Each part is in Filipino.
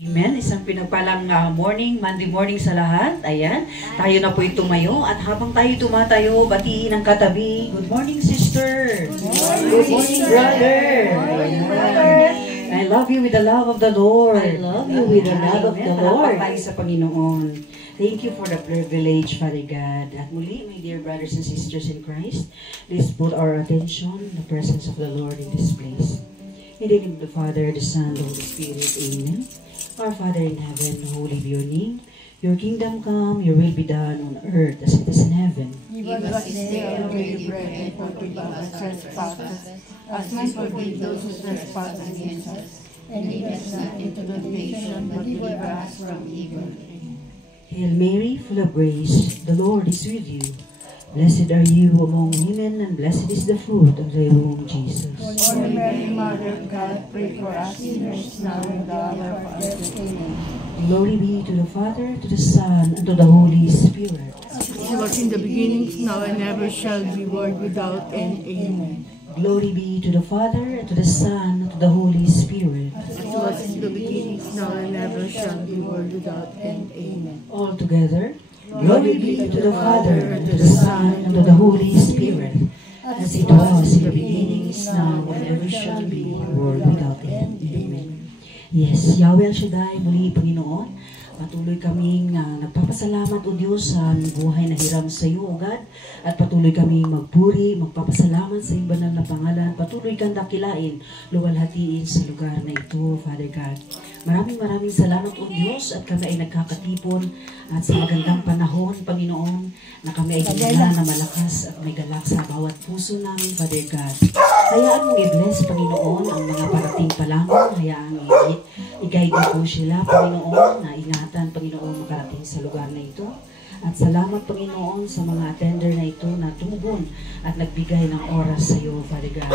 Amen. Isang pinagpalang Monday morning sa lahat. Ayan, tayo na po tumayo at habang tayo tumatayo, batiin ang katabi. Good morning, sister. Good morning, brother. I love you with the love of the Lord. I love you with the love of the Lord. Tayo sa Panginoon. Thank you for the privilege, Father God. At muli, my dear brothers and sisters in Christ, let's put our attention in the presence of the Lord in this place. In the name of the Father, the Son, the Holy Spirit. Amen. Our Father in heaven, holy be your name. Your kingdom come, your will be done on earth as it is in heaven. Give us this day our daily bread, and forgive us our trespasses, as we forgive those who trespass against us. And lead us not into temptation, but deliver us from evil. Hail Mary, full of grace, the Lord is with you. Blessed are you among women, and blessed is the fruit of thy womb, Jesus. Holy Mary, Mother of God, pray for us sinners, now and at the hour of our death. Amen. Glory be to the Father, to the Son, and to the Holy Spirit. As it was in the beginning, now and ever shall be, world without end. Amen. Glory be to the Father, and to the Son, and to the Holy Spirit. As it was in the beginning, now and ever shall be, world without end. Amen. All together. Glory be to the Father, and to the Son, and to the Holy Spirit, as it was in the beginning, is now, and ever shall be, world without end. Amen. Yes, Yahweh El Shaddai, muli, Panginoon, patuloy kaming nagpapasalamat, O Diyos, sa buhay na hiram sa iyo, O God, at patuloy kaming magpuri, magpapasalamat sa iyong banal na pangalan, patuloy kang dakilain, luwalhatiin sa lugar na ito, Father God. Maraming salamat, O Diyos, at kami ay nagkakatipon at sa magandang panahon, Panginoon, na kami ay dinala na malakas at may galak sa bawat puso namin, Father God. Hayaan mong i-bless, Panginoon, ang mga parating pa lamang, hayaan i-guide mo po sila, Panginoon, na ingatan, Panginoon, makarating sa lugar na ito. At salamat, Panginoon, sa mga attender na ito na tumubon at nagbigay ng oras sa iyo, Father God.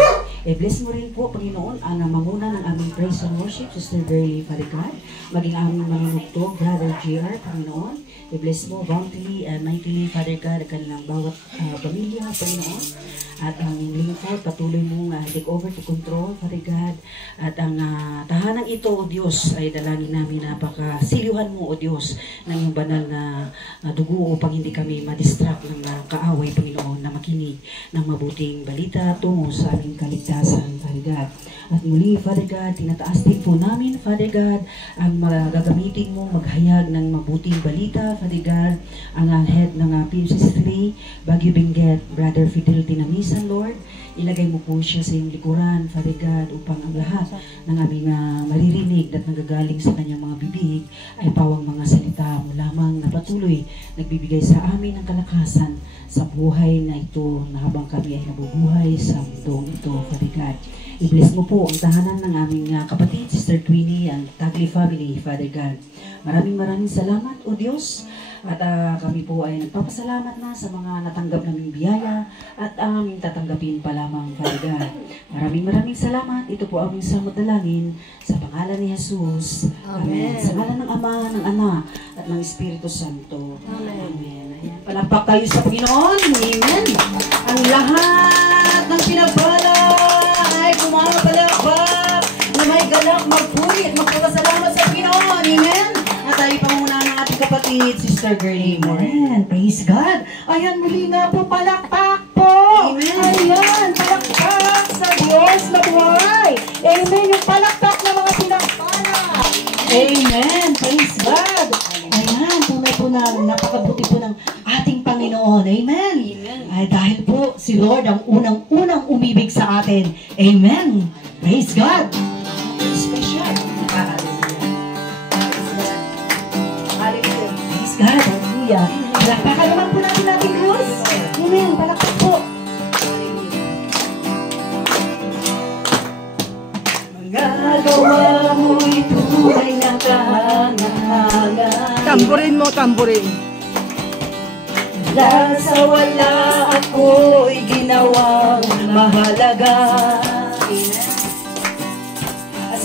Bless mo rin po, Panginoon, ang manguna ng aming praise and worship, Sister Verly, Father God. Maging aming manunugtog, Brother GR, Panginoon. Bless mo bountifully and mightily, Father God, ang kanilang bawat pamilya, Panginoon. At ang lingkod, patuloy mong take over to control, Father God. At ang tahanang ito, O Diyos, ay dalangin namin napakasilihan mo, O Diyos, ng iyong banal na dugo upang hindi kami madistract ng kaaway, Panginoon, na makinig ng mabuting balita tungo sa aming kaligtasan, Father God. At muli, Father God, tinataas din po namin, Father God, ang magagamitin mo maghayag ng mabuting balita, Father God, ang head ng PMCC 3, Baguio Benguet, Brother Fidel Tinamisan, Lord. Ilagay mo po siya sa iyong likuran, Father God, upang ang lahat ng aming maririnig at nagagaling sa kanyang mga bibig ay pawang mga salita mo lamang na patuloy nagbibigay sa amin ng kalakasan sa buhay na ito na habang kami ay nabubuhay sa mundong ito, Father God. I-bless mo po ang tahanan ng aming kapatid, Sister Queenie, ang Tagli family, Father God. Maraming salamat, O Diyos. At kami po ay nagpapasalamat na sa mga natanggap naming biyaya at aming tatanggapin pa lamang, Father God. Maraming salamat. Ito po aming samudalangin sa pangalan ni Jesus. Amen. Sa ngalan ng Ama, ng Anak, at ng Espiritu Santo. Amen. Ayan. Palakpak tayo sa Panginoon. Amen. Ang lahat ng pinagpala ay pumapalakpak na may galak, magpuri at magpapasalamat sa Panginoon. Amen. At tayo panguna ng ating kapatid, Sister Gerlie Moore. Amen. Praise God. Ayan, muli nga po, palakpak po. Amen. Ayan, palakpak sa Diyos na buhay. Amen. Yung palakpak na mga pinagpala. Amen. Praise God. Ayan, tunay po na napakabuti po ng ating Panginoon. Amen. Amen. Ay, dahil po si Lord ang unang umibig sa atin. Amen. Praise God. Special. Praise God. Hallelujah. Palakpakan naman po natin ating Diyos. Amen. Palakpak po. Mga gawa mo'y tunay na kahangahan. Tamburin mo, tamburin. Dahil sa wala ako'y ginawang mahalaga.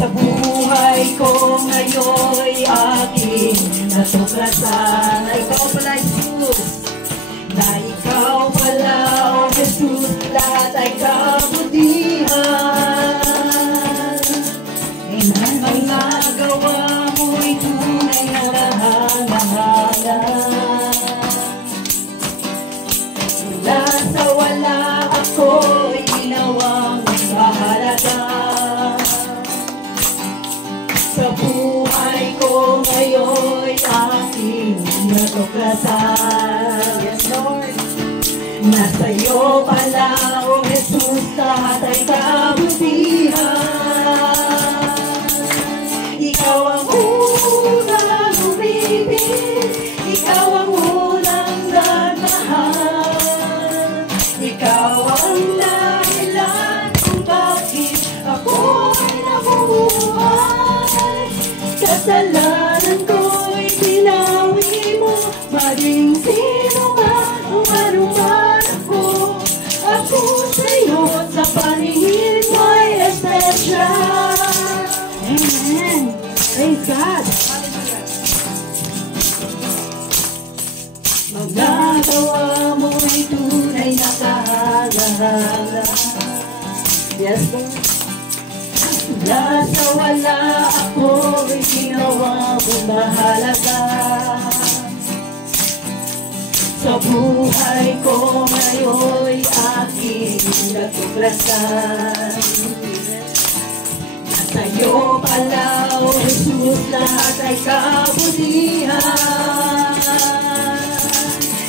Sa buhay ko ngayon'y aking natuklasan na ikaw pala, Jesus. Na ikaw pala, O Jesus, lahat ay kabutihan. Amen. Ang nagawa mo'y halahala. Mula sa wala ako'y ginawang mahalaga. Sa buhay ko ngayon'y aking natuklasan. Yes, Lord. Nasa iyo pala, O Jesus, lahat ay kabutihan. Ikaw ang unang umibig, ikaw ang unang nagmahal. Ikaw ang dahilan kung bakit ako'y nabubuhay. Kasalanan ko'y binawi mo, maging sino man o ano man ako. Ako sa'yo sa paningin mo'y espesyal. Amen. Praise God. Magagawa mo'y tunay na kahalahala. Yes, Lord. Mula sa wala ako'y ginawa mo mahalaga. Sa buhay ko ngayon'y aking natuklasan. Sa'yo pala, O Jesus, lahat ay kabutihan.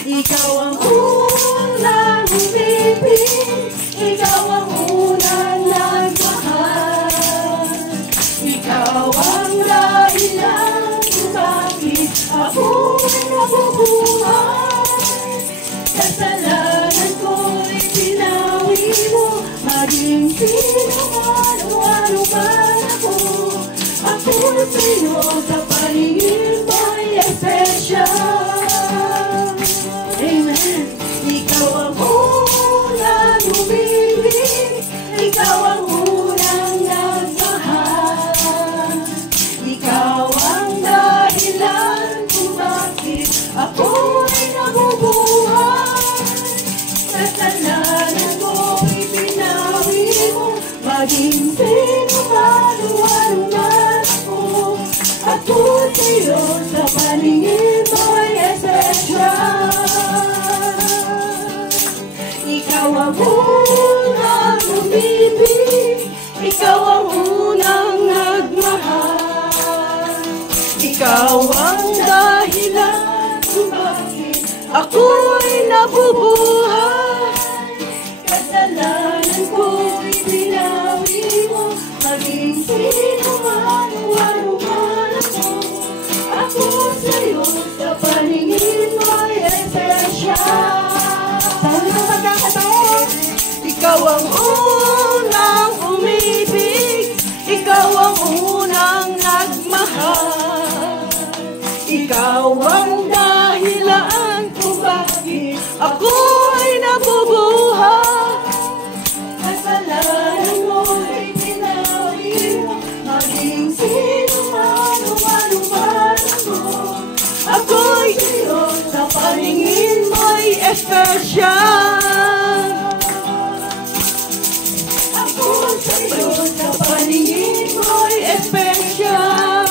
Ikaw ang unang umibig, ikaw ang unang nagmahal. Ikaw ang dahilan kung bakit ako'y nabubuhay. Kasalanan ko'y binawi mo, maging sino man o ano man ako. Ako sa'yo sa paningin mo'y espesyal. Amen. Ikaw ang unang umibig, ikaw ang unang nagmahal. Ikaw ang dahilan kung bakit ako'y nabubuhay. Kasalanan ko'y binawi mo, maging sino man o ano man ako. Ako sa'yo sa paningin mo'y espesyal. Ikaw ang unang umibig, ikaw ang unang nagmahal. Ikaw ang dahilan kung bakit ako'y nabubuhay. Kasalanan ko'y binawi mo, maging sino man o ano man ako. Ako sa'yo sa paningin mo'y espesyal. Dahil ang pagkakataon, ikaw ang unang umibig, ikaw ang unang nagmahal. Ikaw ang dahilan kung bakit ako'y nabubuhay. Kasalanan mo'y binawi mo, maging sino man o ano man ako. Ako'y sa'yo sa paningin mo'y espesyal. Ako sa'yo sa paningin mo'y espesyal.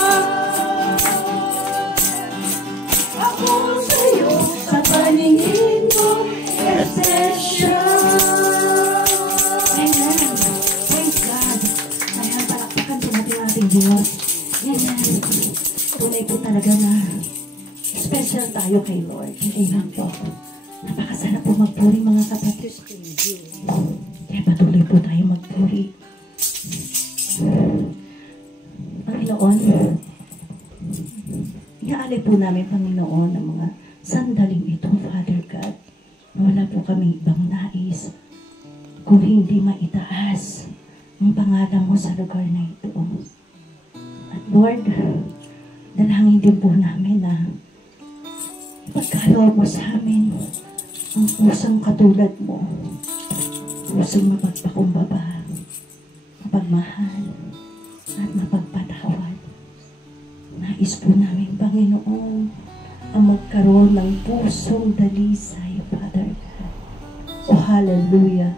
Ako sa'yo sa paningin mo'y espesyal. Amen. Praise God. Ayan, palakpakan po natin ating Diyos. Amen. Tunay po talaga na special tayo kay Lord. Amen po. Napakasarap po magpuri mga kapatid. Kaya patuloy po tayo magpuri. Panginoon, iaalay po namin, Panginoon, ang mga sandaling ito, Father God. Wala po kami ibang nais kung hindi maitaas ang pangalan mo sa lugar na ito. At Lord, dalangin din po namin na ipagkaloob mo sa amin ang pusang katulad mo, pusang mapagpakumbaba, mapagmahal, at mapagpatawad. Nais po namin, Panginoon, ang magkaroon ng pusong dalisay, Father God. O hallelujah,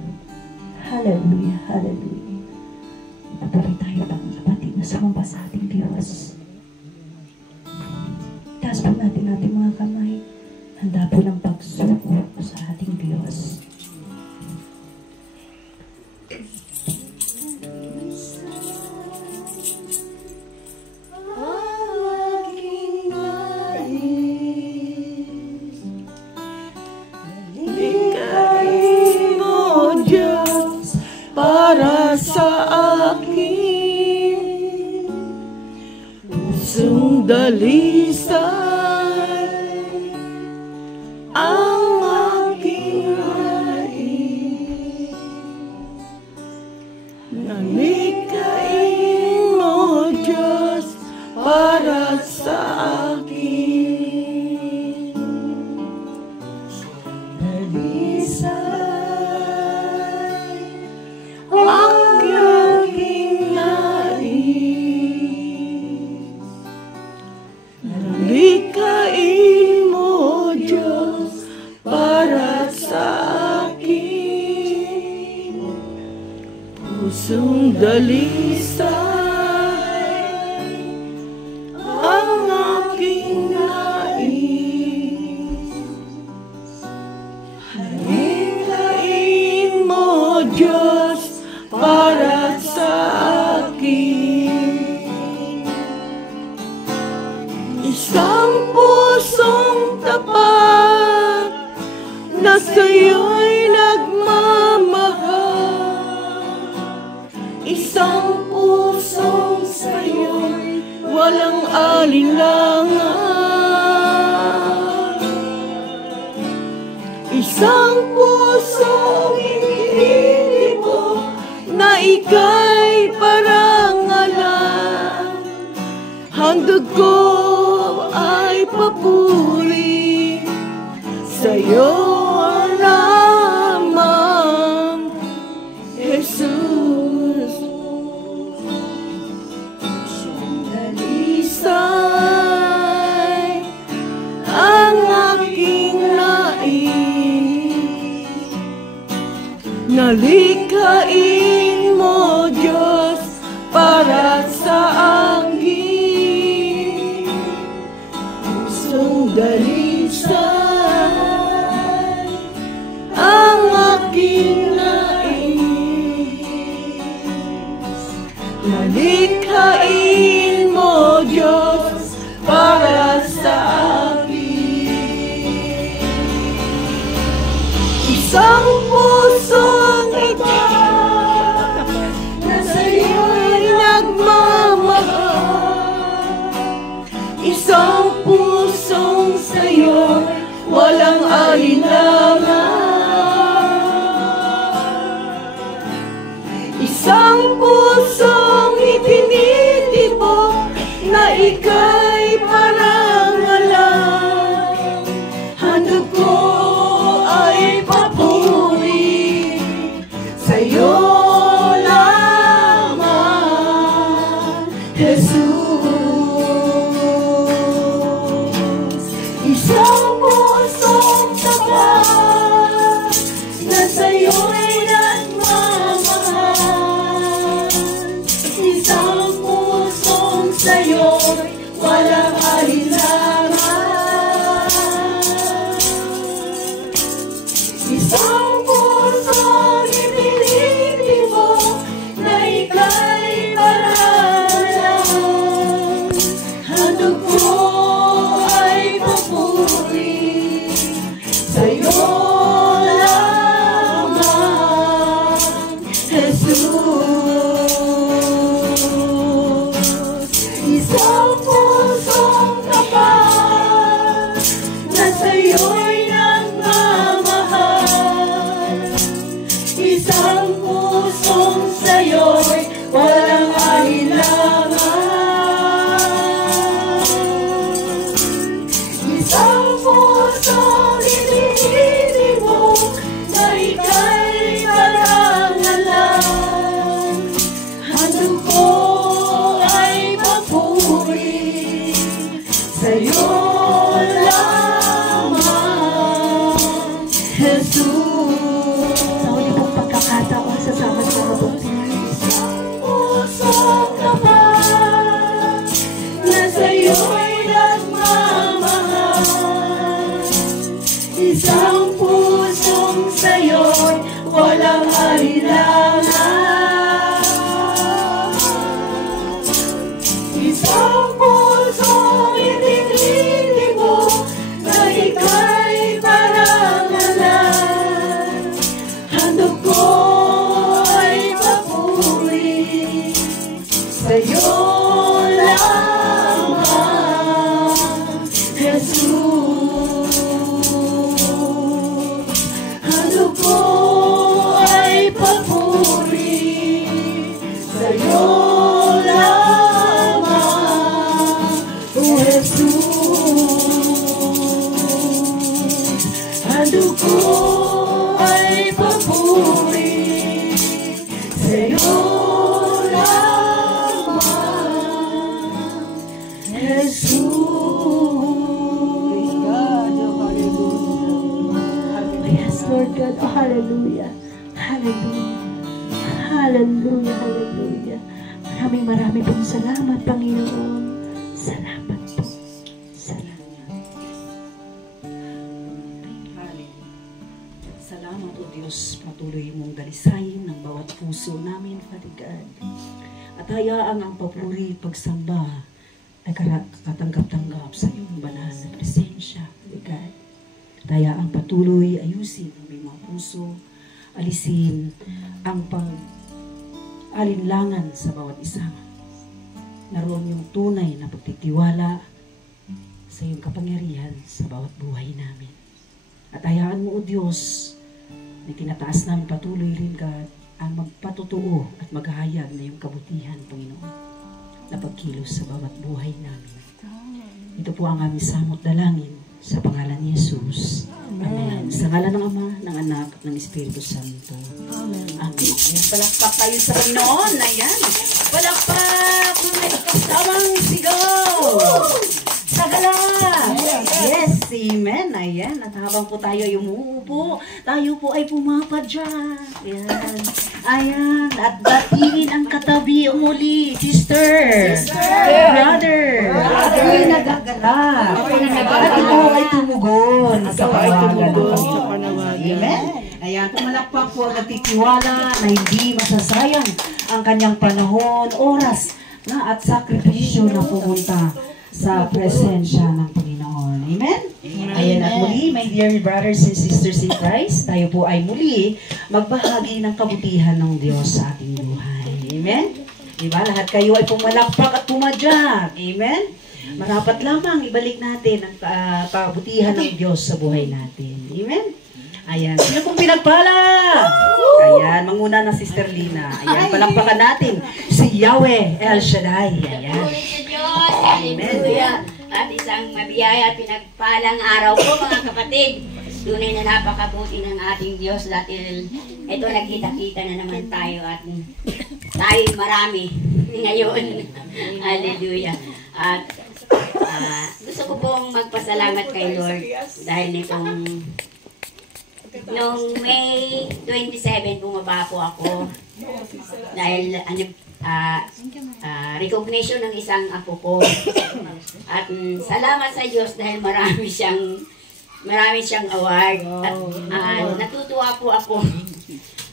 hallelujah, hallelujah. Patuloy tayo, mga kapatid, na sumamba sa ating Diyos. Itaas po natin ating mga kamay. Handa po ng pagsuko sa ating Diyos. Bigay mo, Diyos, para sa akin pusong dalisay ang aking nais. Nalikain mo, Diyos, para sa akin. Dalisay ang aking nais. Nalikain mo, Diyos, para sa akin pusong dalisay ang aking nais. Nalikain mo, Diyos, para sa akin isang pusong tapat na sa'yo'y nagmamahal. Isang pusong sa'yo'y walang alinlangan. Isang pusong inilibog na ika'y parangalan. Handog ko ay papuri sa'yo lamang, Jesus. Dalisay ang aking nais. Nalikain mo, Diyos, para sa akin pusong dalisay ang aking nais. Nalikain mo, Diyos, para sa akin isang pusong itak na sa'yo'y nagmamahal. Isang pusong sa'yo walang alinlangan. Isang pusong itinitibok na ika'y parangalan. Handog ko ay papuri sa'yo lamang, Jesus. Isang pusong tapat na sa'yo'y nagmamahal. Isang pusong sa'yo'y walang alinlangan. Isang pusong itinitibok na ika'y parangalan. Handog ko ay papuri sa'yo lamang, Jesus. Isang pusong tapat na sa'yo'y nagmamahal. Isang pusong sa'yo'y walang alinlangan. Isang pusong itinitibok na ika'y parangalan. Handog ko ay papuri sa'yo lamang, Jesus. Sa huli pong pagkakataon, sasama-sama po Isang pusong tapat na sa'yo'y nagmamahal. Jesus. Ang dugo ay papuri sa'yo lamang, Jesus. Yes, Lord God. Oh, hallelujah. Hallelujah. Hallelujah. Hallelujah. Maraming pong salamat, Panginoon. Salamat po. Salamat. Salamat, O Diyos, patuloy mong dalisayin ng bawat puso namin, Father God. At hayaang ang papuri, pagsamba ay katanggap-tanggap sa iyong banal na presensya, Father God. At hayaang patuloy ayusin ang iyong mga puso, alisin ang alinlangan sa bawat isa. Naroon yung tunay na pagtitiwala sa iyong kapangyarihan sa bawat buhay namin. At hayaan mo, O Diyos, na tinataas namin patuloy rin, God, ang magpatutuo at maghahayag na iyong kabutihan, Panginoon, na pagkilos sa bawat buhay namin. Ito po ang aming samot dalangin sa pangalan ni Jesus. Amen. Sa ngalan ng Ama, ng Anak, at ng Espiritu Santo. Amen. Amen. Ayan, palakpak tayo sa Panginoon. Ayan. Palakpak! Mga kasamang sigaw! Sagala! Yes, amen. Ayan. At habang po tayo ay umuupo, tayo po ay pumapadya. Ayan. Ayan. At batiin ang katabi muli. Sister! Brother! Ako'y nagagalak. At ito ay tumugon sa panawagan ng Panginoon. Amen. Ayan, pumalakpak po at nagtitiwala na hindi masasayang ang kanyang panahon, oras na at sakripisyo na pumunta sa presensya ng Panginoon. Amen? Ayan, at muli, my dear brothers and sisters in Christ, tayo po ay muli magbahagi ng kabutihan ng Diyos sa ating buhay. Amen? Diba? Lahat kayo ay pumalakpak at pumadyak. Amen? Marapat lamang ibalik natin ang kabutihan ng Diyos sa buhay natin. Amen? Ayan. Sino pong pinagpala? Ayan. Manguna na Sister Lina. Ayan. Palakpakan natin si Yahweh El Shaddai. Ayan. Hallelujah. At isang mabiyaya at pinagpalang araw po, mga kapatid. Tunay na napakabuti ng ating Diyos dahil ito nagkita-kita na naman tayo at tayo marami ngayon. Hallelujah. At gusto ko pong magpasalamat kay Lord dahil nitong noong May 27 bumaba po ako dahil recognition ng isang apo ko. At salamat sa Diyos dahil marami siyang award. At natutuwa po ako.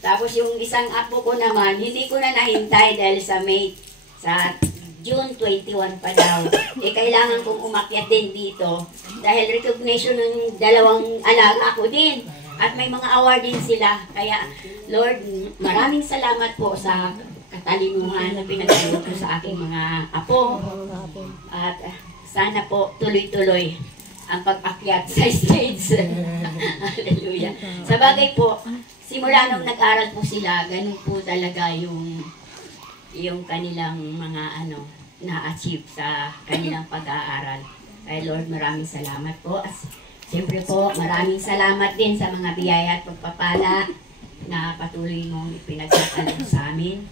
Tapos yung isang apo ko naman, hindi ko na nahintay dahil sa June 21 pa daw. Kailangan kong umakyat din dito dahil recognition ng dalawang alaga ko din. At may mga award din sila. Kaya, Lord, maraming salamat po sa katalinuhan na pinagdalo ko sa aking mga apo. At sana po tuloy-tuloy ang pag-akyat sa stage. Hallelujah. Sa bagay po, simula nung nag-aral po sila, ganun po talaga yung kanilang mga na-achieve sa kanilang pag-aaral. Kaya Lord, maraming salamat po. Siyempre po, maraming salamat din sa mga biyaya at pagpapala na patuloy mong ipinagtatalo sa amin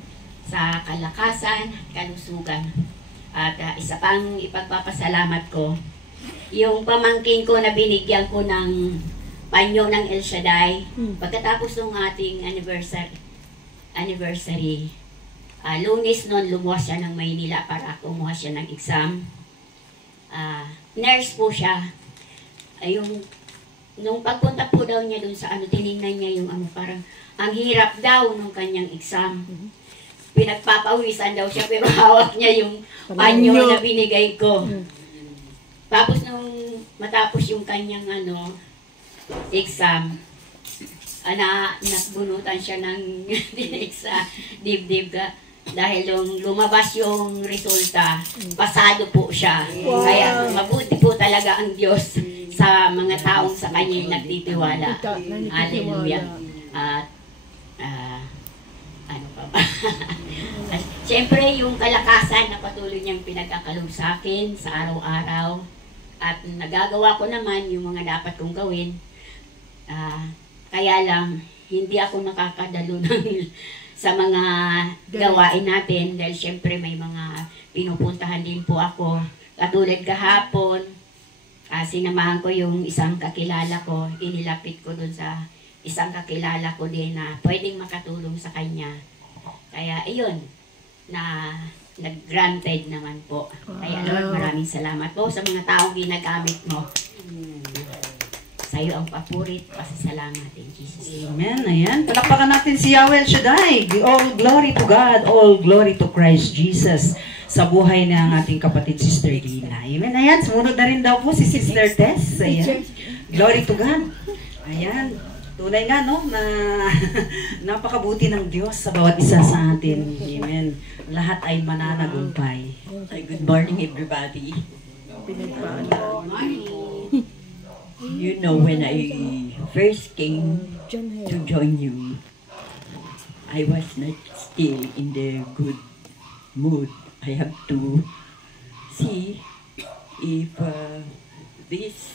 sa kalakasan, kalusugan. At isa pang ipagpapasalamat ko, yung pamangkin ko na binigyan ko ng panyo ng El Shaddai, pagkatapos ng ating anniversary, Lunes noon lumuwas siya ng Maynila para kumuha siya ng exam. Nurse po siya. Nung pagpunta po daw niya dun sa tinignan niya yung parang ang hirap daw nung kanyang exam. Pinagpapawisan daw siya pero hawak niya yung panyo na binigay ko. Tapos nung matapos yung kanyang exam, nabunutan siya ng dinig sa dibdib ka. Dahil lumabas yung resulta, pasado po siya. Wow. Kaya mabuti po talaga ang Diyos sa mga taong sa Kanya nagtitiwala. Hallelujah. At ano pa ba? Siyempre, yung kalakasan na patuloy niyang pinagkakalob sa akin sa araw-araw. At nagagawa ko naman yung mga dapat kong gawin. Kaya lang, hindi ako nakakadalo sa mga gawain natin dahil siyempre may mga pinupuntahan din po ako. Katulad kahapon, sinamahan ko yung isang kakilala ko, inilapit ko dun sa isang kakilala ko din na pwedeng makatulong sa kanya. Kaya iyon, na nag-granted naman po. Kaya Lord, maraming salamat po sa mga taong ginagamit mo. Sa iyo ang papurit, pasasalamat in Jesus' name. Amen. Ayan. Palakpakan natin si Yahweh El Shaddai. All glory to God. All glory to Christ Jesus sa buhay ng ating kapatid Sister Lina. Amen. Ayan. Sumunod na rin daw po si Sister Tess. Ayan. Glory to God. Ayan. Tunay nga, no, na napakabuti ng Diyos sa bawat isa sa atin. Amen. Lahat ay mananagumpay. Good morning, everybody. Good morning. You know, when I first came to join you, I was not still in the good mood. I have to see if these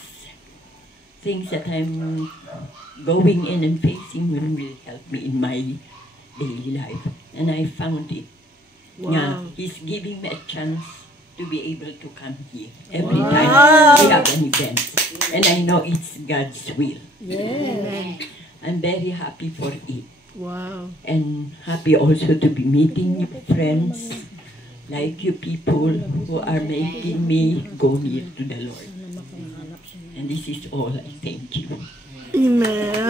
things that I'm going in and facing will help me in my daily life. And I found it. Wow. Yeah, He's giving me a chance to be able to come here every time we have an event. And I know it's God's will. Yeah. I'm very happy for it. Wow. And happy also to be meeting friends like you people who are making me go near to the Lord. And this is all. I thank you. Amen.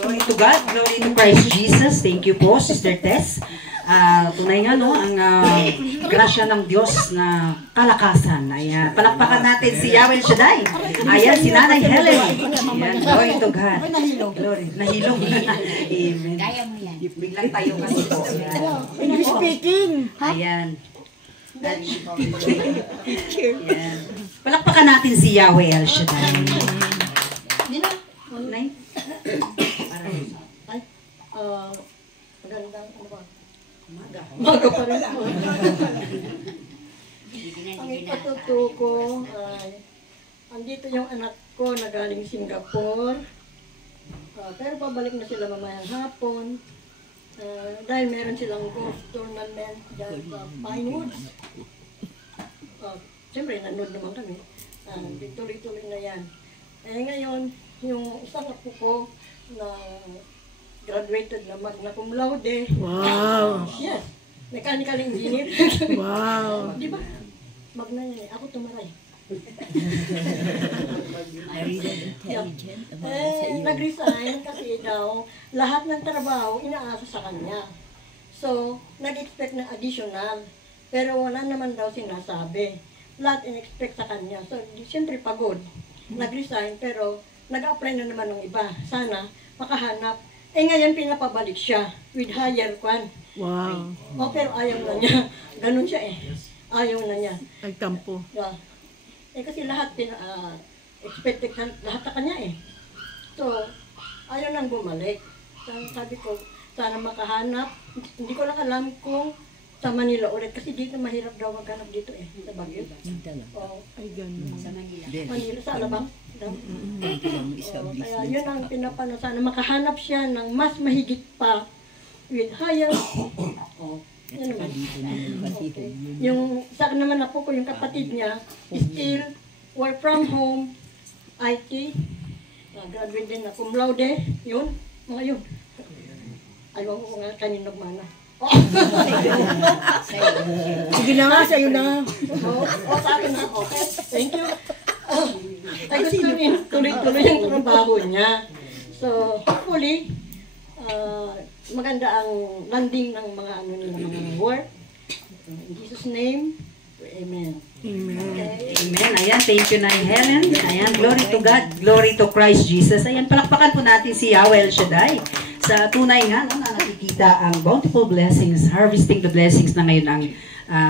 Glory to God. Glory to Christ Jesus. Thank you po, Sister Tess. Tunay nga, no, ang grasya ng Diyos na kalakasan. Ayan. Palakpakan natin si Yahweh El Shaddai. Ayan, si Nanay Helen. Ayan, glory to God. Glory. Nahilong. Amen. Kaya mo yan. Biglang tayo kasi po. English speaking. Ayan. Ayan. Palakpakan natin si Yahweh El Shaddai. Nay? Magandang ano ba? Maga pa rin ako. Ang ipatuto ko ay andito yung anak ko na galing Singapore. Pero pabalik na sila mamayang hapon. Dahil meron silang golf tournament dyan sa Pinewoods. Siyempre, nanood naman kami. Tuloy-tuloy na yan. Ngayon, yung isang apo ko na graduated na magna cum laude. Wow. Yes. Mechanical engineer. Wow. Di ba? Magna yan eh. Ako tumaray. Nag-resign kasi daw lahat ng trabaho inaasa sa kanya. So, nag-expect ng additional. Pero wala naman daw sinasabi. Lahat in-expect sa kanya. So, siyempre pagod. Nag-resign pero nag-apply na naman ng iba. Sana makahanap. Ngayon pinapabalik siya with higher kwan. Wow. Pero ayaw na niya. Ganun siya eh. Ayaw na niya. Nagtampo. Yeah. Kasi lahat expected lahat sa kanya eh. So, ayaw nang bumalik. Sabi ko, sana makahanap. Hindi ko lang alam kung sa Manila ulit. Kasi dito mahirap daw maghanap dito eh. Sa Baguio. Ay, ganun. Sa Manila. Manila, sa Alabang. Kaya yun ang pinapano. Sana makahanap siya ng mas mahigit pa with higher. Yan naman. Okay. Yung sa akin naman na po ko, yung kapatid niya, still work from home, IT, graduate din na cum laude, yun, mga yun. Ayaw ko nga kanino mana. Sige na nga, sa'yo na. Sa akin na, okay. Thank you. Ay gusto rin, tuloy-tuloy yung trabaho niya. So, hopefully, maganda ang landing ng mga ano nila, mga work. In Jesus' name, amen. Amen. Okay. Amen. Ayan, thank you, Nay Helen. Ayan, glory to God, glory to Christ Jesus. Ayan, palakpakan po natin si Yahweh El Shaddai. Sa tunay nga, no, na nakikita ang bountiful blessings, harvesting the blessings na ngayon ang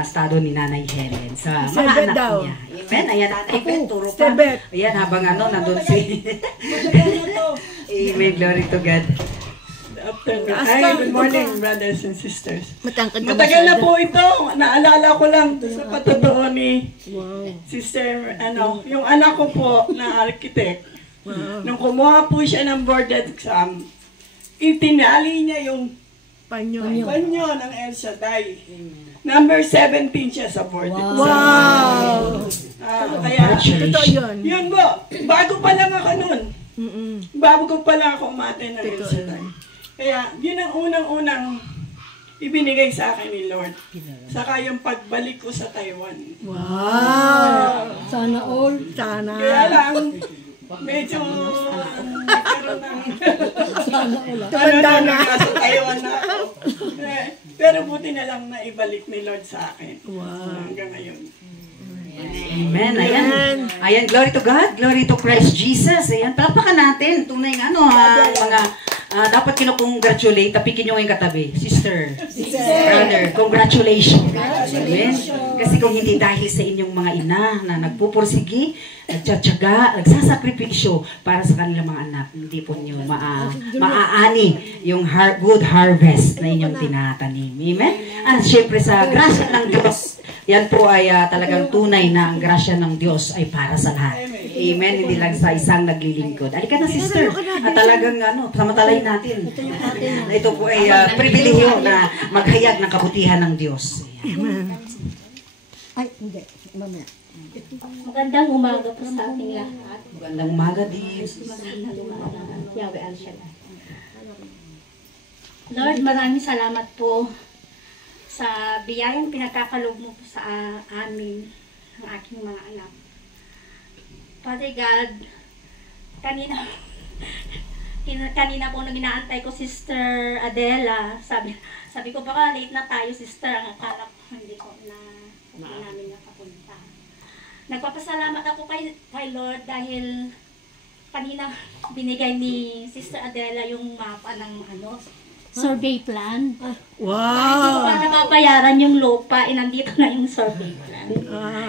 estado ni Nanay Helen sa mga anak daw. niya. Amen. Ayan, Nanay Ben, turo pa. Sebet. Ayan, habang ano, nandun si... Amen, glory to God. afternoon. Ay, good morning, brothers and sisters. Matagal na po ito. Naalala ko lang sa patotoo ni Sister, yung anak ko po na architect. Nung kumuha po siya ng board exam, itinali niya yung panyo ng El Shaddai. Number 17 siya sa board exam. Wow! Kaya, yun po, bago pa lang ako nun. Bago pa lang ako umate ng El Shaddai. Kaya, yun ang unang-unang ibinigay sa akin ni Lord. Saka yung pagbalik ko sa Taiwan. Wow! Sana all. Sana. Kaya lang, medyo nagkaroon ng Tumanda na. Sa Taiwan na ako. Pero buti na lang na ibalik ni Lord sa akin. Hanggang ngayon. Amen. Ayan, glory to God, glory to Christ Jesus. Ayan, palakpakan natin. Tunay nga, mga dapat kinukongratulate, tapikin nyo ngayong katabi. Sister, brother, congratulations. Amen. Kasi kung hindi dahil sa inyong mga ina na nagpupursigi, nagtsatsaga, nagsasakripisyo para sa kanilang mga anak, hindi po nyo maaani yung good harvest na inyong tinatanim. Amen. At syempre sa grasya ng Diyos, yan po ay talagang tunay na ang grasya ng Diyos ay para sa lahat. Amen. Hindi lang sa isang naglilingkod. Alika na, sister. At talagang samatalayin natin. Ito po ay pribilehiyo na maghayag ng kabutihan ng Diyos. Amen. Ay, hindi. Mamaya. Magandang umaga po sa ating lahat. Magandang umaga din. Magandang umaga. Yahweh Al Shaddai. Lord, maraming salamat po sa biyayang pinagkakaloob mo po sa amin, ang aking mga anak. Father God, kanina po nang inaantay ko Sister Adela, sabi ko baka late na tayo sister, ang akala ko hindi namin nakapunta. Nagpapasalamat ako kay Lord dahil kanina binigay ni Sister Adela yung mapa ng survey plan. Wow! Hindi ko pa nababayaran yung lupa, nandito na yung survey plan.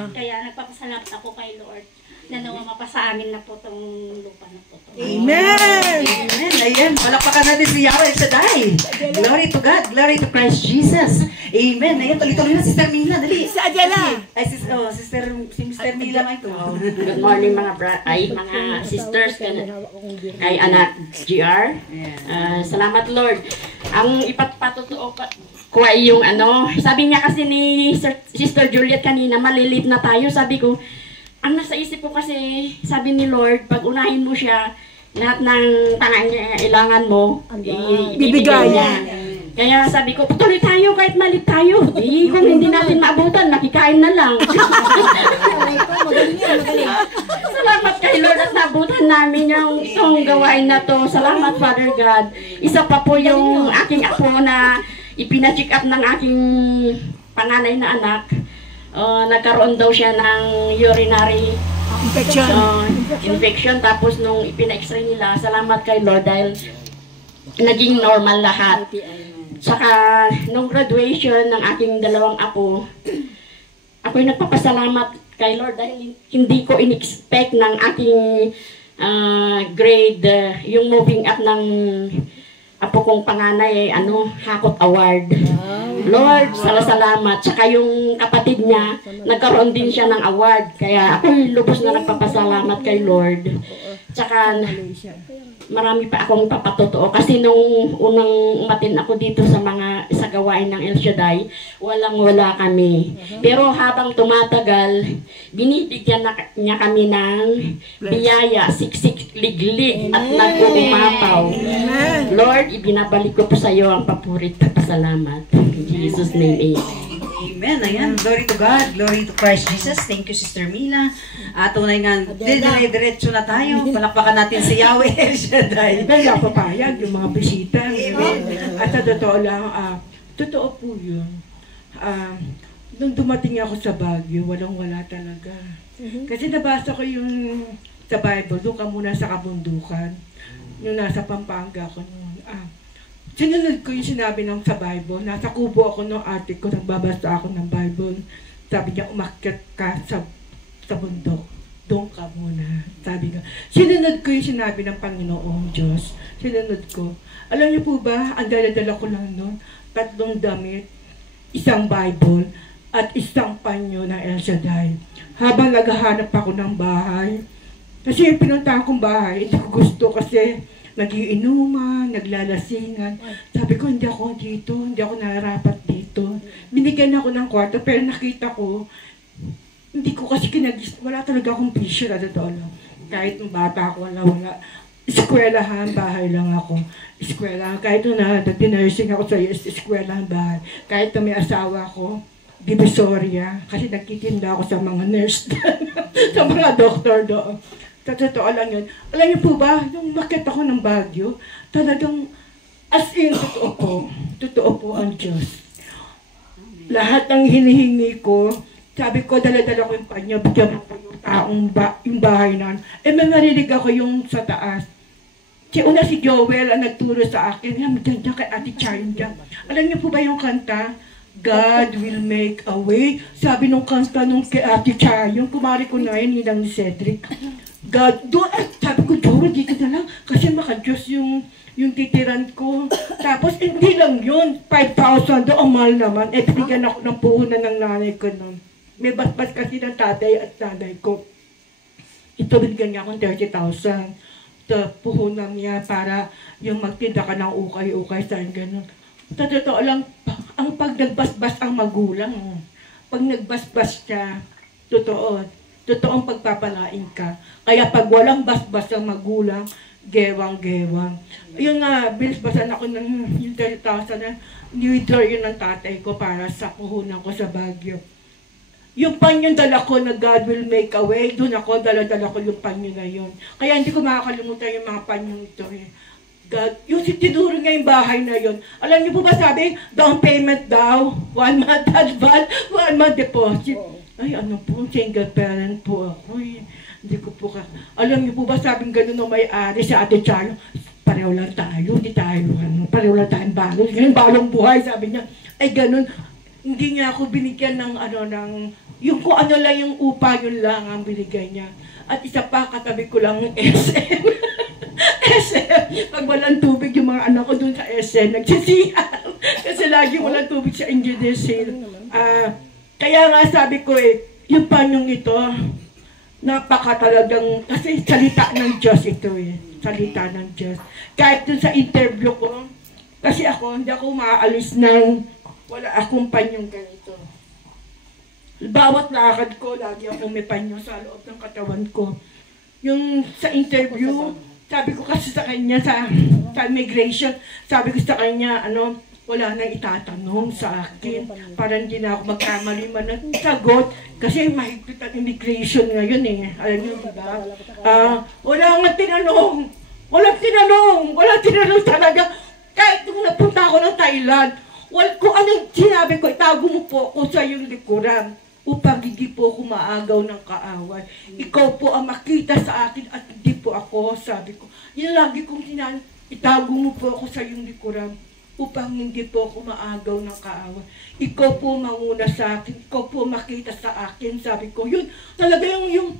Kaya nagpapasalamat ako kay Lord na nawa mapasa amin na po itong lupa na po. Amen! Amen. Ayan, palakpakan natin si Yahweh El Shaddai. Glory to God, glory to Christ Jesus. Amen. Ayan, tuloy-tuloy na, Sister Mila, dali. Sa Adela! Ay, Sister Mila nga ito. Good morning mga sisters kay anak GR. Salamat Lord. Ang ipatpatutuo ko ay yung sabi niya kasi ni Sister Juliet kanina, malilate na tayo. Sabi ko, ang nasa isip ko kasi, sabi ni Lord, pag unahin mo siya, lahat ng pangangailangan mo, ibibigay niya. Kaya sabi ko, tuloy tayo kahit malit tayo. Kung hindi natin maabutan, makikain na lang. Salamat kay Lord at naabutan namin yung itong gawain na to. Salamat Father God. Isa pa po yung aking apo na ipina-check up ng aking panganay na anak. Nagkaroon daw siya ng urinary infection. Tapos nung ipina-x-ray nila, salamat kay Lord dahil naging normal lahat. Saka nung graduation ng aking dalawang apo, ako'y nagpapasalamat kay Lord dahil hindi ko in-expect ng aking grade, yung moving up ng apo kong panganay Hakot Award. Lord, salamat. Saka yung kapatid niya, nagkaroon din siya ng award. Kaya ako'y lubos na nagpapasalamat kay Lord. Saka marami pa akong papatotoo. Kasi nung unang umatin ako dito sa gawain ng El Shaddai, walang-wala kami. Pero habang tumatagal, binibigyan niya kami ng biyaya, siksik, liglig, at nag-uumapaw. Lord, ibinabalik ko po sa iyo ang papurit at pasalamat. In Jesus' name, amen. Amen. Ayan, glory to God, glory to Christ Jesus. Thank you, Sister Mila. Tunay nga, diretso na tayo. Palakpakan natin si Yahweh El Shaddai. Dahil ako papayag yung mga bisita. At sa totoo lang, totoo po yun. Nung dumating ako sa Baguio, walang-wala talaga. Kasi nabasa ko yung sa Bible, doon ka muna sa kabundukan. Yung nasa Pampanga ko noon. Sinunod ko yung sinabi ng sa Bible. Nasa kubo ako ng ate ko, nagbabasa ako ng Bible. Sabi niya, umakyat ka sa bundok. Doon ka ka muna. Sabi ko, sinunod ko yung sinabi ng Panginoong Diyos. Sinunod ko. Alam niyo po ba, ang dala-dala ko lang noon, 3 damit, 1 Bible, at 1 panyo ng El Shaddai. Habang naghahanap ako ng bahay, kasi yung pinuntahan kong bahay, hindi ko gusto kasi nagiinuman, naglalasingan. Sabi ko, hindi ako dito, hindi ako nararapat dito. Binigyan ako ng kwarto, pero nakita ko, hindi ko kasi wala talaga akong picture na totoo lang. Kahit nung bata ako, wala. Eskwelahan, bahay lang ako. Eskwelahan, kahit nung nag-nursing ako sa eskwelahan, bahay. Kahit nung may asawa ko, Divisoria, kasi nagtitinda ako sa mga nurse sa mga doktor doon. Sa totoo lang yun. Alam niyo po ba, nung makita ko ng Baguio, talagang as in, totoo po ang Diyos. Lahat ng hinihingi ko, sabi ko, dala-dala ko yung panyo, bigyan mo ko yung taong yung bahay na. May narinig ako yung sa taas. Si Joel ang nagturo sa akin, dyan kay Ate Charin dyan. Alam niyo po ba yung kanta? God will make a way. Sabi nung kanta nung kay Ate Charin, yung kumari ko na yun, nilang ni Cedric. God, doon, sabi ko, Joel, dito na lang, kasi maka-Diyos yung titiran ko. Tapos, hindi lang yun, 5,000 doon, mahal naman. Binigyan ako ng puhunan ng nanay ko nun. May basbas kasi ng tatay at nanay ko. Ito, binigyan niya akong 30,000. Puhunan niya para yung magtinda ka ng ukay-ukay sa gano'n. Sa totoo lang, ang pag nagbasbas ang magulang, pag nagbasbas siya, totoong pagpapalain ka. Kaya pag walang basbas ang magulang, gewang-gewang. Yung binisbasan ako ng yung 30,000 na ni-withdraw yun ng tatay ko para sa puhunan ko sa Baguio. Yung panyong dala ko na God will make a way, doon ako, dala-dala ko yung panyo na yun. Kaya hindi ko makakalimutan yung mga panyong ito eh. God, yung tinuro niya yung bahay na yun. Alam niyo po ba sabi, down payment daw, 1 month advance, 1 month deposit. Ay, ano po, single parent po ako eh. Hindi ko po alam niyo po ba sabing gano'n na may-ari sa Ate Charo, pareho lang tayo, hindi tayo, pareho lang tayong balong, ganun balong buhay, sabi niya. Ay, gano'n, hindi niya ako binigyan ng yung kung ano lang yung upa, yun lang ang binigay niya. At isa pa, katabi ko lang ng SM. SM. Pag walang tubig, yung mga anak ko dun sa SM, nagsisiyan. Kasi lagi walang tubig sa Engineers Hill. Kaya nga sabi ko yung panyong ito, napakatalagang, kasi salita ng Diyos ito salita ng Diyos. Kahit dun sa interview ko, kasi ako, hindi ako maaalis ng wala akong panyong ganito. Bawat lakad ko, lagi akong may panyo sa loob ng katawan ko. Yung sa interview, sabi ko kasi sa kanya, sa immigration, sabi ko sa kanya, wala nang itatanong sa akin. Parang hindi na ako magkamali man ng sagot. Kasi mahigpit ang immigration ngayon Alam niyo, diba? Wala nga tinanong. Walang tinanong talaga. Kahit nung napunta ako ng Thailand, kung anong sinabi ko, itago mo po ako sa iyong likuran upang hindi po ako maagaw ng kaaway. Ikaw po ang makita sa akin at hindi po ako, sabi ko. Yun lagi kong itago mo po ako sa iyong likuran upang hindi po ako maagaw ng kaaway. Ikaw po manguna sa akin, ikaw po makita sa akin, sabi ko. Yun, talaga yung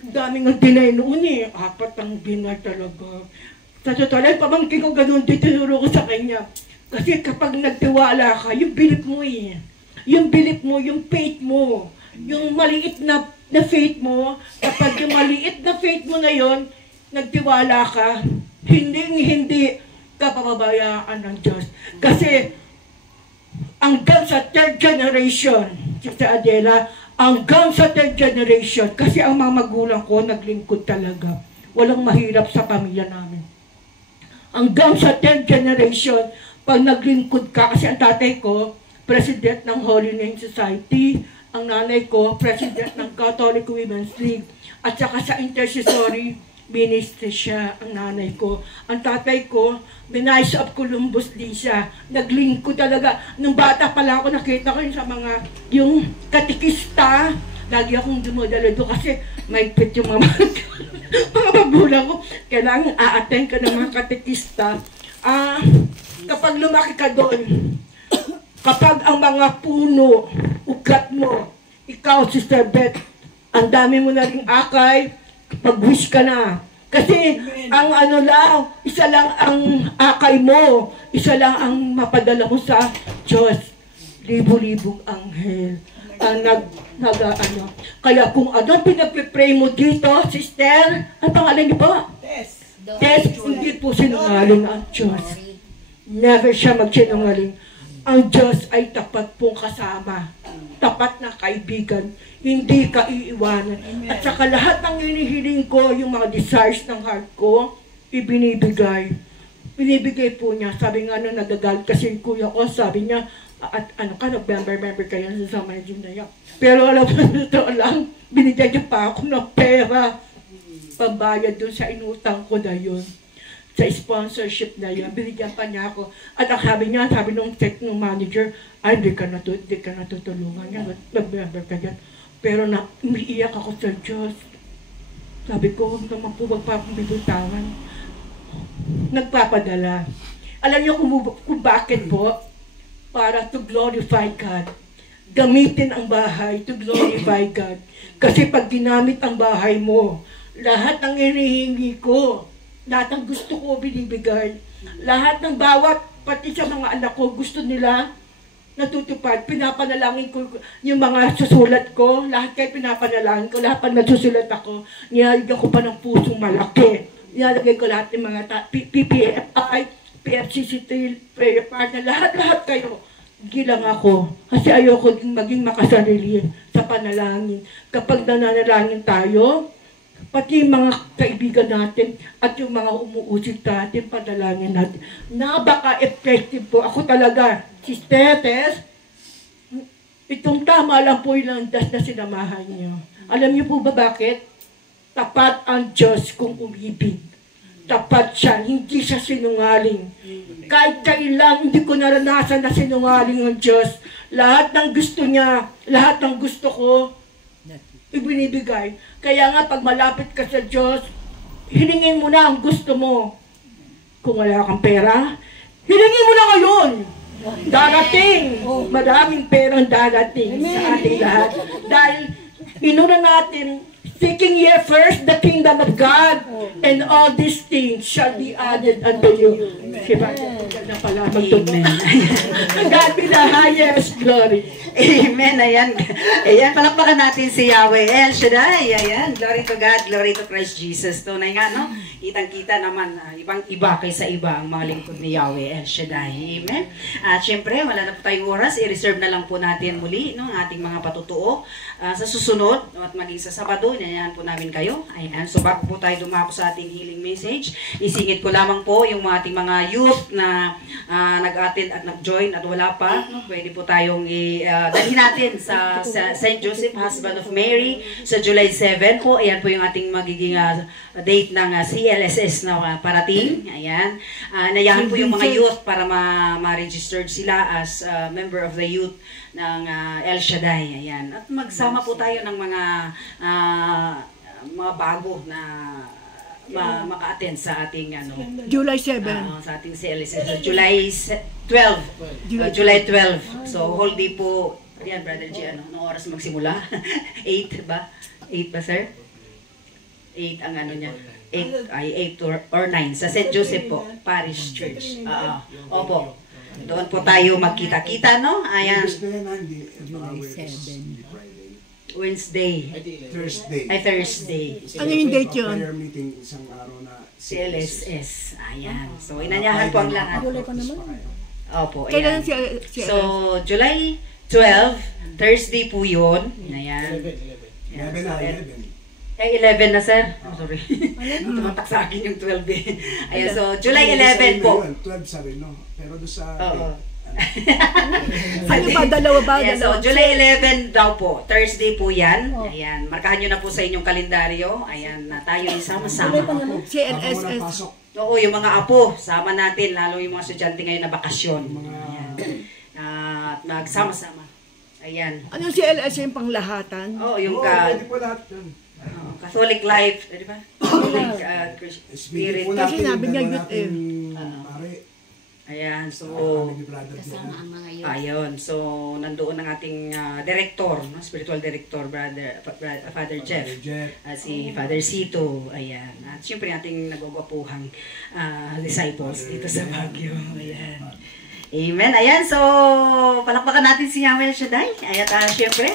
daming ang dinay noon 4 ang dinay talaga. Sa totoo lang, pamangkin ko ganun, tinuro ko sa kanya. Kasi kapag nagtiwala ka, yung bilip mo yung bilip mo, yung faith mo, yung maliit na faith mo, kapag yung maliit na faith mo na yon, nagtiwala ka, hindi ka pababayaan ng Diyos. Kasi hanggang sa 3rd generation, Sister Adela, hanggang sa 3rd generation, kasi ang mga magulang ko naglingkod talaga. Walang mahirap sa pamilya namin. Hanggang sa 10th generation, pag naglingkod ka, kasi ang tatay ko, president ng Holy Name Society, ang nanay ko, president ng Catholic Women's League, at saka sa intercessory ministry siya, ang nanay ko. Ang tatay ko, Benice of Columbus din siya. Naglingkod talaga. Nung bata pa lang ako, nakita ko yun sa yung katikista, lagi akong dumodalo doon kasi may pit yung mga magulang ko. Kailangan a-attend ka ng mga katikista. Kapag lumaki ka doon, kapag ang mga puno, ugat mo, ikaw, Sister Beth, Ang dami mo na ring akay, pag-wish ka na. Kasi ang ano lang, isa lang ang akay mo, isa lang ang mapadala mo sa Diyos. Libo-libong anghel ang ano. Kaya kung ano pinag-pray mo dito, sister, ang pangalan niyo po? Tess, hindi po sinungaling ang Diyos. Never siya magsinungaling. Ang Diyos ay tapat pong kasama. Tapat na kaibigan. Hindi ka iiwanan. At saka lahat ng hinihiling ko, yung mga desires ng heart ko, ibinibigay. Binibigay po niya. Sabi nga nung nagagalit kasi yung kuya ko, sabi niya, at ano ka, nag-member kayo sa sama na yan. Pero alam mo, ito lang, binigyan niya pa ako ng pera. Pambayad dun sa inutang ko na yun. Sa sponsorship na yun, binigyan pa niya ako. At ang sabi niya, sabi nung tech ng manager, ay, hindi ka natutulungan niya, nag-member ka dyan. Pero umiiyak ako sa Diyos. Sabi ko, huwag naman po, magpapabibutawan. Nagpapadala. Alam niyo kung bakit po? Para to glorify God. Gamitin ang bahay to glorify God. Kasi pag ginamit ang bahay mo, lahat ng hinihingi ko, lahat ng gusto ko binibigay. Lahat ng bawat, pati sa mga anak ko, gusto nila natutupad. Pinapanalangin ko yung mga susulat ko. Lahat kayo pinapanalangin ko. Lahat pag nagsusulat ako, nilalagyan ko pa ng pusong malaki. Nilalagay ko lahat ng mga PPFI, PFCCT, prayer partner, lahat kayo. Gilang ako. Kasi ayoko maging makasarili sa panalangin. Kapag nananalangin tayo, pati yung mga kaibigan natin at yung mga umuusig natin, padalangin natin. Napaka-effective po. Ako talaga, Sister Tess, itong tama lang po yung landas na sinamahan niyo. Alam niyo po ba bakit? Tapat ang Diyos kung umibig. Tapat siya, hindi siya sinungaling. Kahit kailan, hindi ko naranasan na sinungaling ang Diyos. Lahat ng gusto niya, lahat ng gusto ko, ibinibigay. Kaya nga, pag malapit ka sa Diyos, hilingin mo na ang gusto mo. Kung wala kang pera, hilingin mo na ngayon. Darating. Maraming perang darating sa ating lahat. Dahil, inuna natin, seeking ye first the kingdom of God, and all these things shall be added unto you. Diba? Na pala magtugtog. God be the highest glory. Amen. Ayan. Ayan, palakpakan natin si Yahweh El Shaddai. Ayan. Glory to God. Glory to Christ Jesus. Tunay nga, no? Kitang-kita naman, ibang-iba kaysa iba ang mga lingkod ni Yahweh El Shaddai. Amen. At syempre, wala na po tayong oras. I-reserve na lang po natin muli, no? Ang ating mga patutuo. Sa susunod, at maging sa Sabado, inayahan po namin kayo. Ayan. So, bago po tayo dumako sa ating healing message, isingit ko lamang po yung ating mga youth na nag-attend at nag-join at wala pa. No? Pwede po tayong dalhin natin sa St. Joseph, Husband of Mary, sa July 7 po. Ayan po yung ating magiging date ng CLSS na parating. Ayan. Nayahan po yung mga youth para ma-registered sila as member of the youth ng El Shaddai. Ayan. At magsama po tayo ng mga bago na maka-attend sa ating July 7. Sa ating CLSS. July 12. July 12. So, whole day po. Ayan, Brother G, anong oras magsimula? 8 ba? 8 ba, sir? 8 ang niya. 8 or 9. Sa St. Joseph po, Parish Church. Opo. Doon po tayo magkita-kita, no? Ayan. Wednesday. Thursday. Ano yung date yun? Prayer meeting isang araw na CLSS. Ayan. So, inanyahan po ang lahat. Opo. Kailan Ayan. So, July 12, Thursday po yun. Ayan. 11 na, sir. Oh, sorry. Tumatak sa akin yung 12 eh. Ayan, so, July 11 po. 12 sa rin, no? Pero doon sa... Ano ba? Dalawa ba? Ayan, so, July 11 daw po. Thursday po yan. Ayan, markahan nyo na po sa inyong kalendaryo. Ayan, na tayo ay sama-sama. CLSS. Oo, yung mga apo, sama natin. Lalo yung mga estudyante ngayon na bakasyon. Ayan. At magsama-sama. Ayan. Anong CLSS yung panglahatan? Oo, yung pwede po lahat yun. Catholic life, di ba? Catholic Spirit. Kasi sinabi niya youth eh. Ayan, so, Kasama ang mga youth. ayun, so, nandoon ang ating director, no? Spiritual director, Father Jeff, si Father Cito, ayan. At syempre ating nagwagwapuhang disciples dito sa Baguio, ayan. Amen. Ayan, so palakpakan natin si Yahweh Shaddai. Ayan, syempre,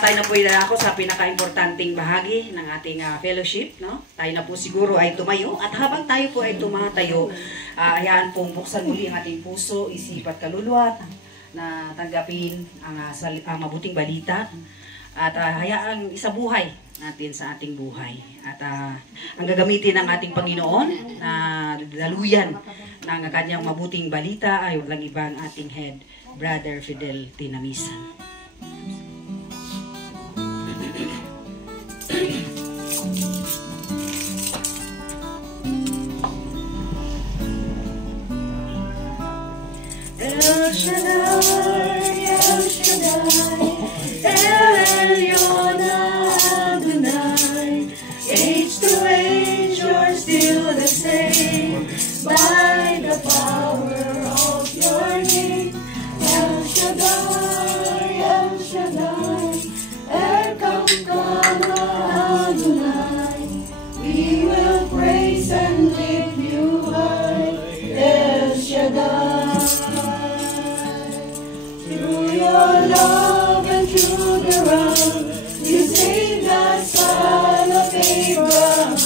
tayo na po ako sa pinaka-importanting bahagi ng ating fellowship, no? Tayo na po siguro ay tumayo, at habang tayo po ay tumatayo, ayan pong buksan muli ang ating puso, isip at kaluluwa na tanggapin ang mabuting balita, at hayaang isabuhay natin sa ating buhay. At ang gagamitin ng ating Panginoon na daluyan ng kanyang mabuting balita ay walang iba ang ating head, Brother Fidel Tinamisan. El Shaddai, El Shaddai, El Elyon Adonai, age to age you're still the same, by the power of your name. El Shaddai, El Shaddai, Elkamkana Adonai, we will praise and lift you high, El Shaddai. Through your love and through the wrong, you saved the son of Abraham.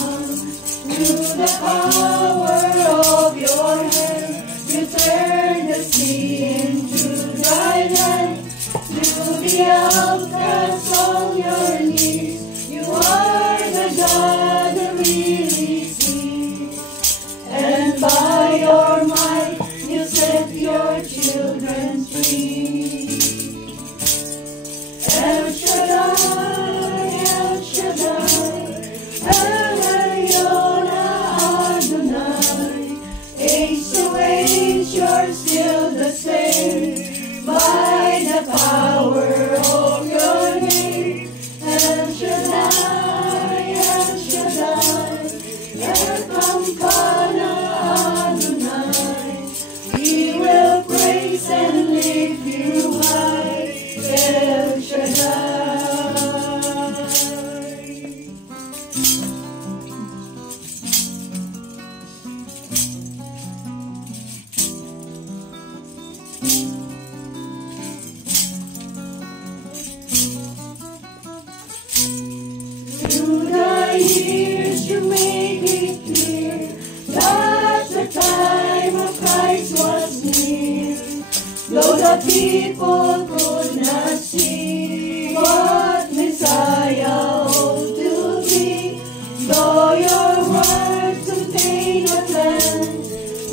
Through the power of your hand, you turned the sea into dry land. To the outcasts on your knees, you are the God that really sees. And by your might, you set your children free. El Shaddai, El Shaddai, El Elyon Adonai, age to age you're still the same, by the power of your name. El Shaddai, El Shaddai, Elkamkana Adonai, we will praise and lift you high, El Shaddai. Through the years you made it clear that the time of Christ was near. Though the people could not see what Messiah ought to be, though your words contain a plan,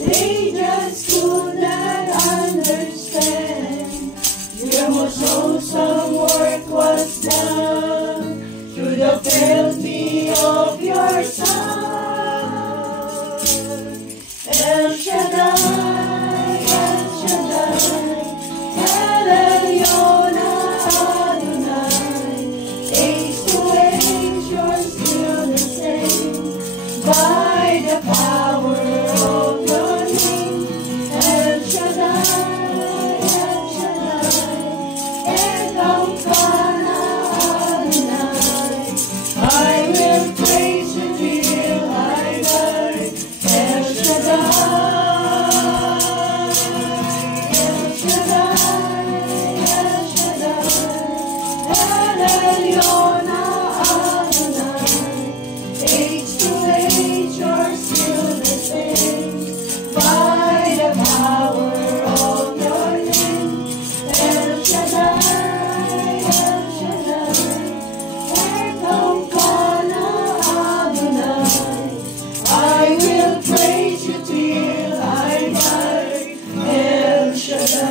they just could not understand. Your most awesome work was done through the frailty of your Son. El Shaddai, El Shaddai, El Elyon Adonai, age to age you're still the same, by the power of your name. El Shaddai, El Shaddai, Elkamkana Adonai, I will praise you till I die. El Shaddai, El Shaddai, El Shaddai, El Elyon Adonai, age to age you're still the same, by the power of your name. El Shaddai, El Shaddai, Elkamkana Adonai, I will praise you till I die, El Shaddai.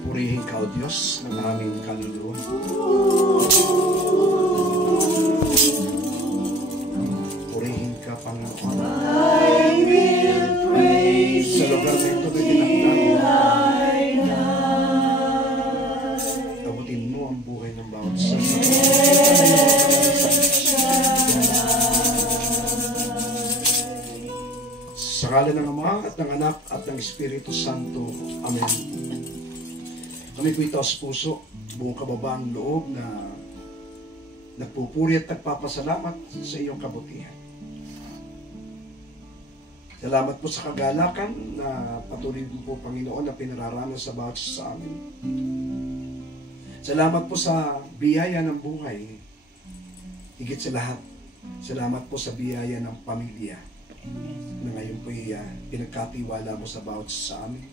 Purihin ka, O Diyos, ng aming kaluluwa. Purihin ka, Panginoon. I will praise Sa you lugar na ito na till tinakdan, I die. abutin mo ang buhay ng bawat isa. ngalan ng Ama at ng Anak at ng Espiritu Santo. Amen. Kami po ito sa puso, buong kababaang loob na nagpupuri at nagpapasalamat sa iyong kabutihan. Salamat po sa kagalakan na patuloy po, Panginoon, na pinararanas sa bawat sa amin. Salamat po sa biyaya ng buhay. Higit sa lahat, salamat po sa biyaya ng pamilya na ngayon po pinagkatiwala mo sa bawat sa amin.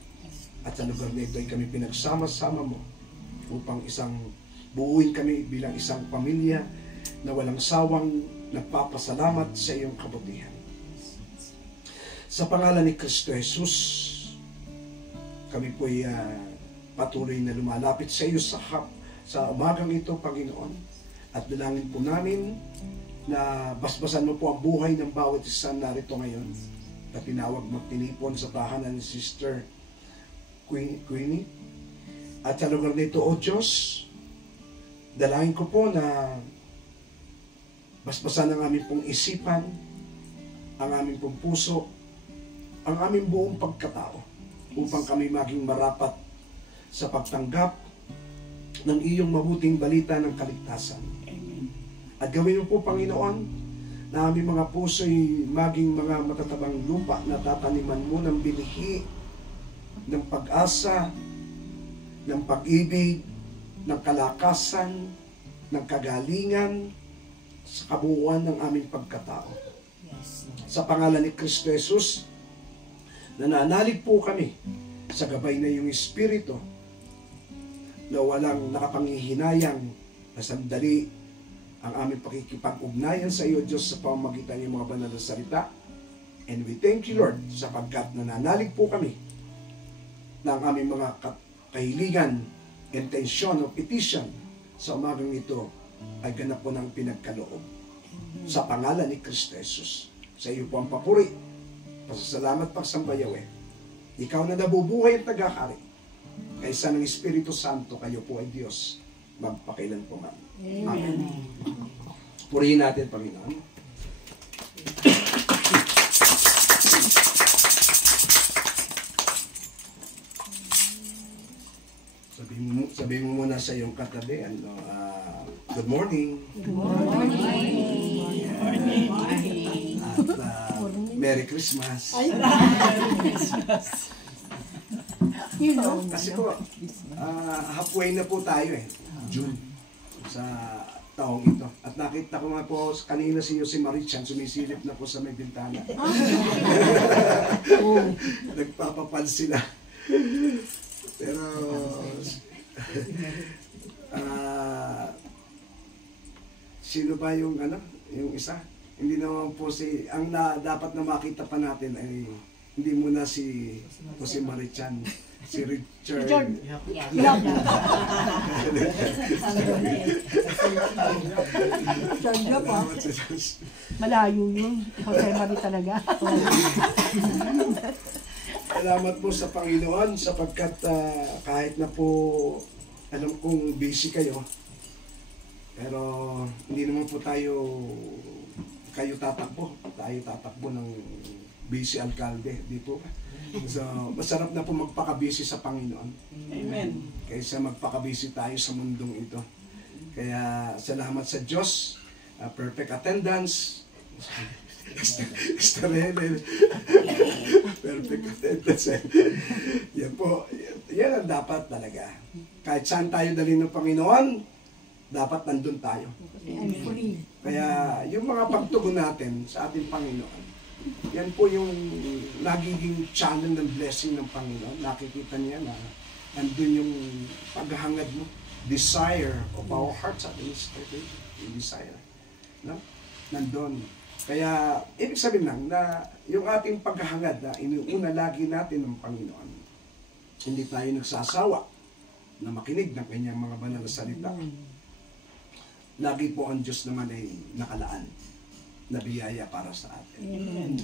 At sa lugar na ito ay kami pinagsama-sama mo upang buuin kami bilang isang pamilya na walang sawang nagpapasalamat sa iyong kabutihan. Sa pangalan ni Kristo Jesus, kami po ay patuloy na lumalapit sa iyo sa umagang ito, Panginoon. At dalangin po namin na basbasan mo po ang buhay ng bawat isa narito ngayon na tinawag magtinipon sa tahanan ni Sister Queenie. At sa lugar nito, O Diyos, dalangin ko po na basbasan ang aming pong isipan, ang aming pong puso, ang aming buong pagkatao upang kami maging marapat sa pagtanggap ng iyong mabuting balita ng kaligtasan. At gawin mo po, Panginoon, na aming mga puso'y maging mga matatabang lupa na tataniman mo ng binhi, ng pag-asa, ng pag-ibig, ng kalakasan, ng kagalingan, sa kabuuan ng aming pagkatao. Sa pangalan ni Kristo Jesus, nananalig po kami sa gabay na iyong Espiritu na walang nakapanghihinayang na sandali ang aming pakikipag-ugnayan sa iyo, Diyos, sa pamamagitan ng mga banal na salita. And we thank you, Lord, sapagkat nananalig po kami ng aming mga kahiligan, intensyon o petition sa umagang ito ay ganap po ng pinagkaloob. Sa pangalan ni Kristo Jesus, sa iyo po ang papuri, pasasalamat, pagsambayawe. Ikaw na nabubuhay at nagkakari. Kaysa ng Espiritu Santo, kayo po ay Diyos, magpakailan po man. Amen. Purihin natin, Panginoon. Sabihin mo muna sa iyong katabi, good morning. Good morning. At Merry Christmas. Kasi po, halfway na po tayo June, sa taong ito. At nakita ko nga po kanina si Marichan, sumisilip na po sa may bintana. Nagpapapal sila. Pero sino ba yung yung isa? Hindi naman po ang dapat na makita pa natin ay hindi muna si Marichan, si Richard. Malayo yun. Jose Marie talaga. Salamat po sa Panginoon sapagkat kahit na po alam kong busy kayo, pero hindi naman po kayo tatakbo. Tayo tatakbo ng busy alkalde, di po ba? So, masarap na po magpaka-busy sa Panginoon. Amen. Kaysa magpaka-busy tayo sa mundong ito. Kaya salamat sa Diyos, perfect attendance. Perfect attendance. Yan po, yan ang dapat talaga. Kahit saan tayo dalhin ng Panginoon, dapat nandun tayo. Kaya yung mga pagtugon natin sa ating Panginoon, yan po yung nagiging channel ng blessing ng Panginoon. Nakikita niya na nandun yung paghahangad mo, desire of our hearts at least, yung desire. No? Nandun. Kaya, ibig sabihin lang na yung ating paghahangad na inuuna lagi natin ng Panginoon, hindi tayo nagsasawa na makinig ng kanyang mga banal na salita. Lagi po ang Diyos naman ay nakalaan na biyaya para sa atin.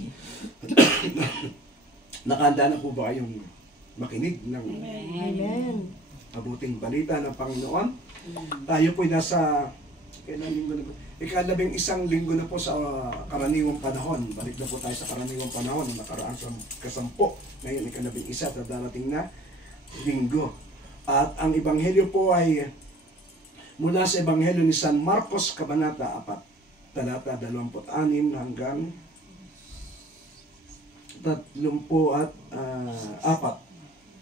Nakahanda na po ba kayong makinig ng mabuting balita ng Panginoon? Tayo po ay nasa Kailan linggo na po? Ika-11 linggo na po sa karaniwang panahon. Balik na po tayo sa karaniwang panahon. Nakaraan sa kasampo. Ngayon, ika-11 sa darating na linggo. At ang ebanghelyo po ay mula sa ebanghelyo ni San Marcos, Kabanata 4, talata 26 hanggang 34.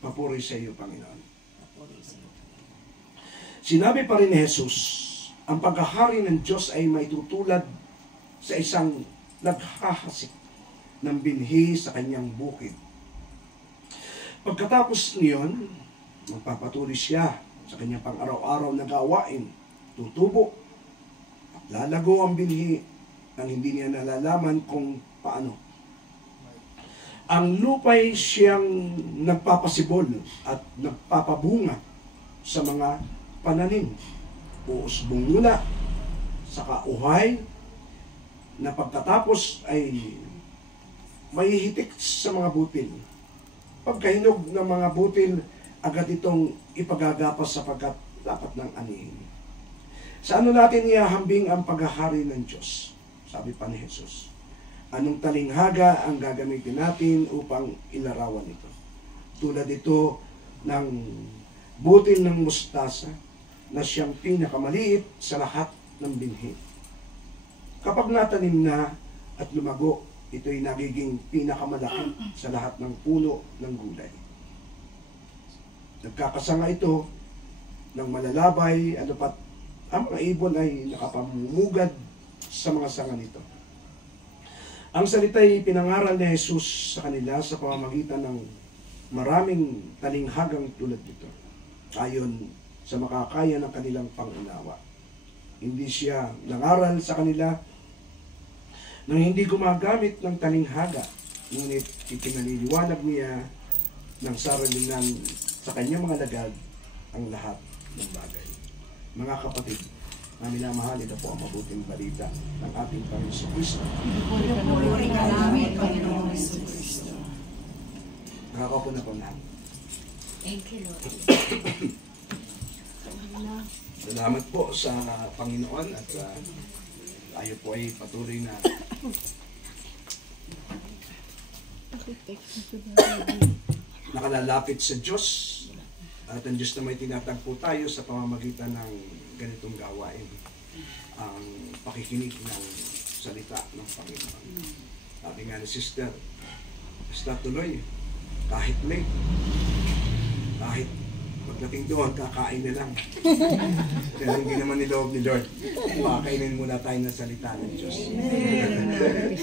Papuri sa iyo, Panginoon. Sinabi pa rin ni Jesus, ang paghahari ng Diyos ay maitutulad sa isang naghahasik ng binhi sa kanyang bukid. Pagkatapos niyon, magpapatuloy siya sa kanyang pang-araw-araw na gawain, tutubo at lalago ang binhi nang hindi niya nalalaman kung paano. Ang lupa'y siyang nagpapasibol at nagpapabunga sa mga pananim. Uusbong mula sa kauhay na pagkatapos ay may hitik sa mga butil. Pagkahinog ng mga butil, agad itong ipagagapas sapagkat dapat ng anihin. Sa ano natin ihahambing ang paghahari ng Diyos? Sabi pa ni Jesus. Anong talinghaga ang gagamitin natin upang ilarawan ito? Tulad ito ng butil ng mustasa na siyang pinakamaliit sa lahat ng binhi. Kapag natanim na at lumago, ito'y nagiging pinakamalaki sa lahat ng puno ng gulay. Nagkakasanga ito ng malalabay, pat ang mga ibon ay nakapamumugad sa mga sanga nito. Ang salita'y pinangaral ni Jesus sa kanila sa pamamagitan ng maraming talinghagang tulad nito, ayon sa makakaya ng kanilang pangunawa. Hindi siya nangaral sa kanila nang hindi gumagamit ng talinghaga, ngunit ipinaliliwanag niya ng saralingan sa kanyang mga lagad ang lahat ng bagay. Mga kapatid, na minamahal, ito po ang mabuting balita ng ating Panginoon Kristo. Puri ka namin, Panginoon Kristo. Nakakaupo na po namin. Thank you, Lord. Salamat po sa Panginoon at tayo po ay patuloy na nakalalapit sa Diyos at ang Diyos na may tinatagpo tayo sa pamamagitan ng ganitong gawain, ang pakikinig ng salita ng Panginoon. Sabi nga ni Sister, basta tuloy, kahit late, kahit pagdating doon, kakain na lang. Pero hindi naman niloob ni Lord. Pakainin muna tayo ng salita ng Diyos.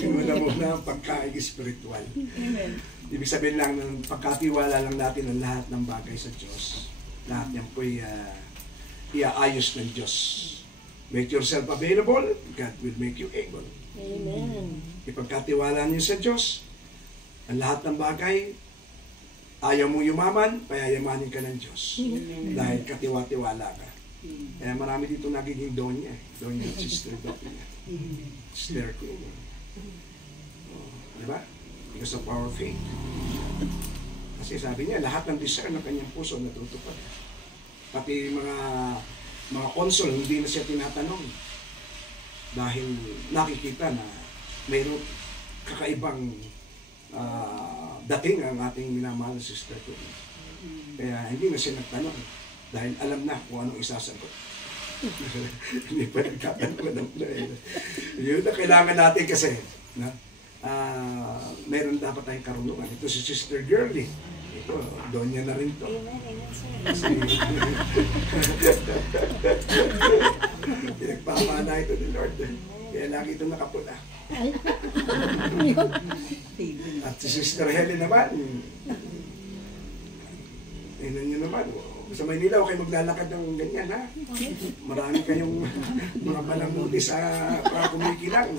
Muna ang pagkain spiritual. Ibig sabihin lang ng pagkatiwala lang natin ang lahat ng bagay sa Diyos. Lahat yan po'y iaayos ng Diyos. Make yourself available, God will make you able. Amen. Ipagkatiwala niyo sa Diyos, ang lahat ng bagay, ayaw mo yumaman, payayamanin ka ng Diyos. Dahil katiwa-tiwala ka. Kaya marami dito nagiging donya. Donya, sister, donya. Sister ko. Diba? Because of our faith. Kasi sabi niya, lahat ng desire ng kanyang puso natutupad. Pati mga console, hindi na siya tinatanong. Dahil nakikita na mayroong kakaibang dating ang ating minamahal na sister ko. Kaya hindi na siya nagtanong dahil alam na kung anong isasagot. Hindi pa nagtatanong. Yun na kailangan natin kasi. Meron dapat tayong karunungan. Ito si Sister Girlie. Ito, donya na rin to. Kasi pinagpapana ito ni Lord. Kaya lagi ito nakapula. At si Sister Helen naman, tingnan nyo naman, sa Maynila, okay maglalakad ng ganyan, ha? Marami kayong mga palamuti sa kumikilang.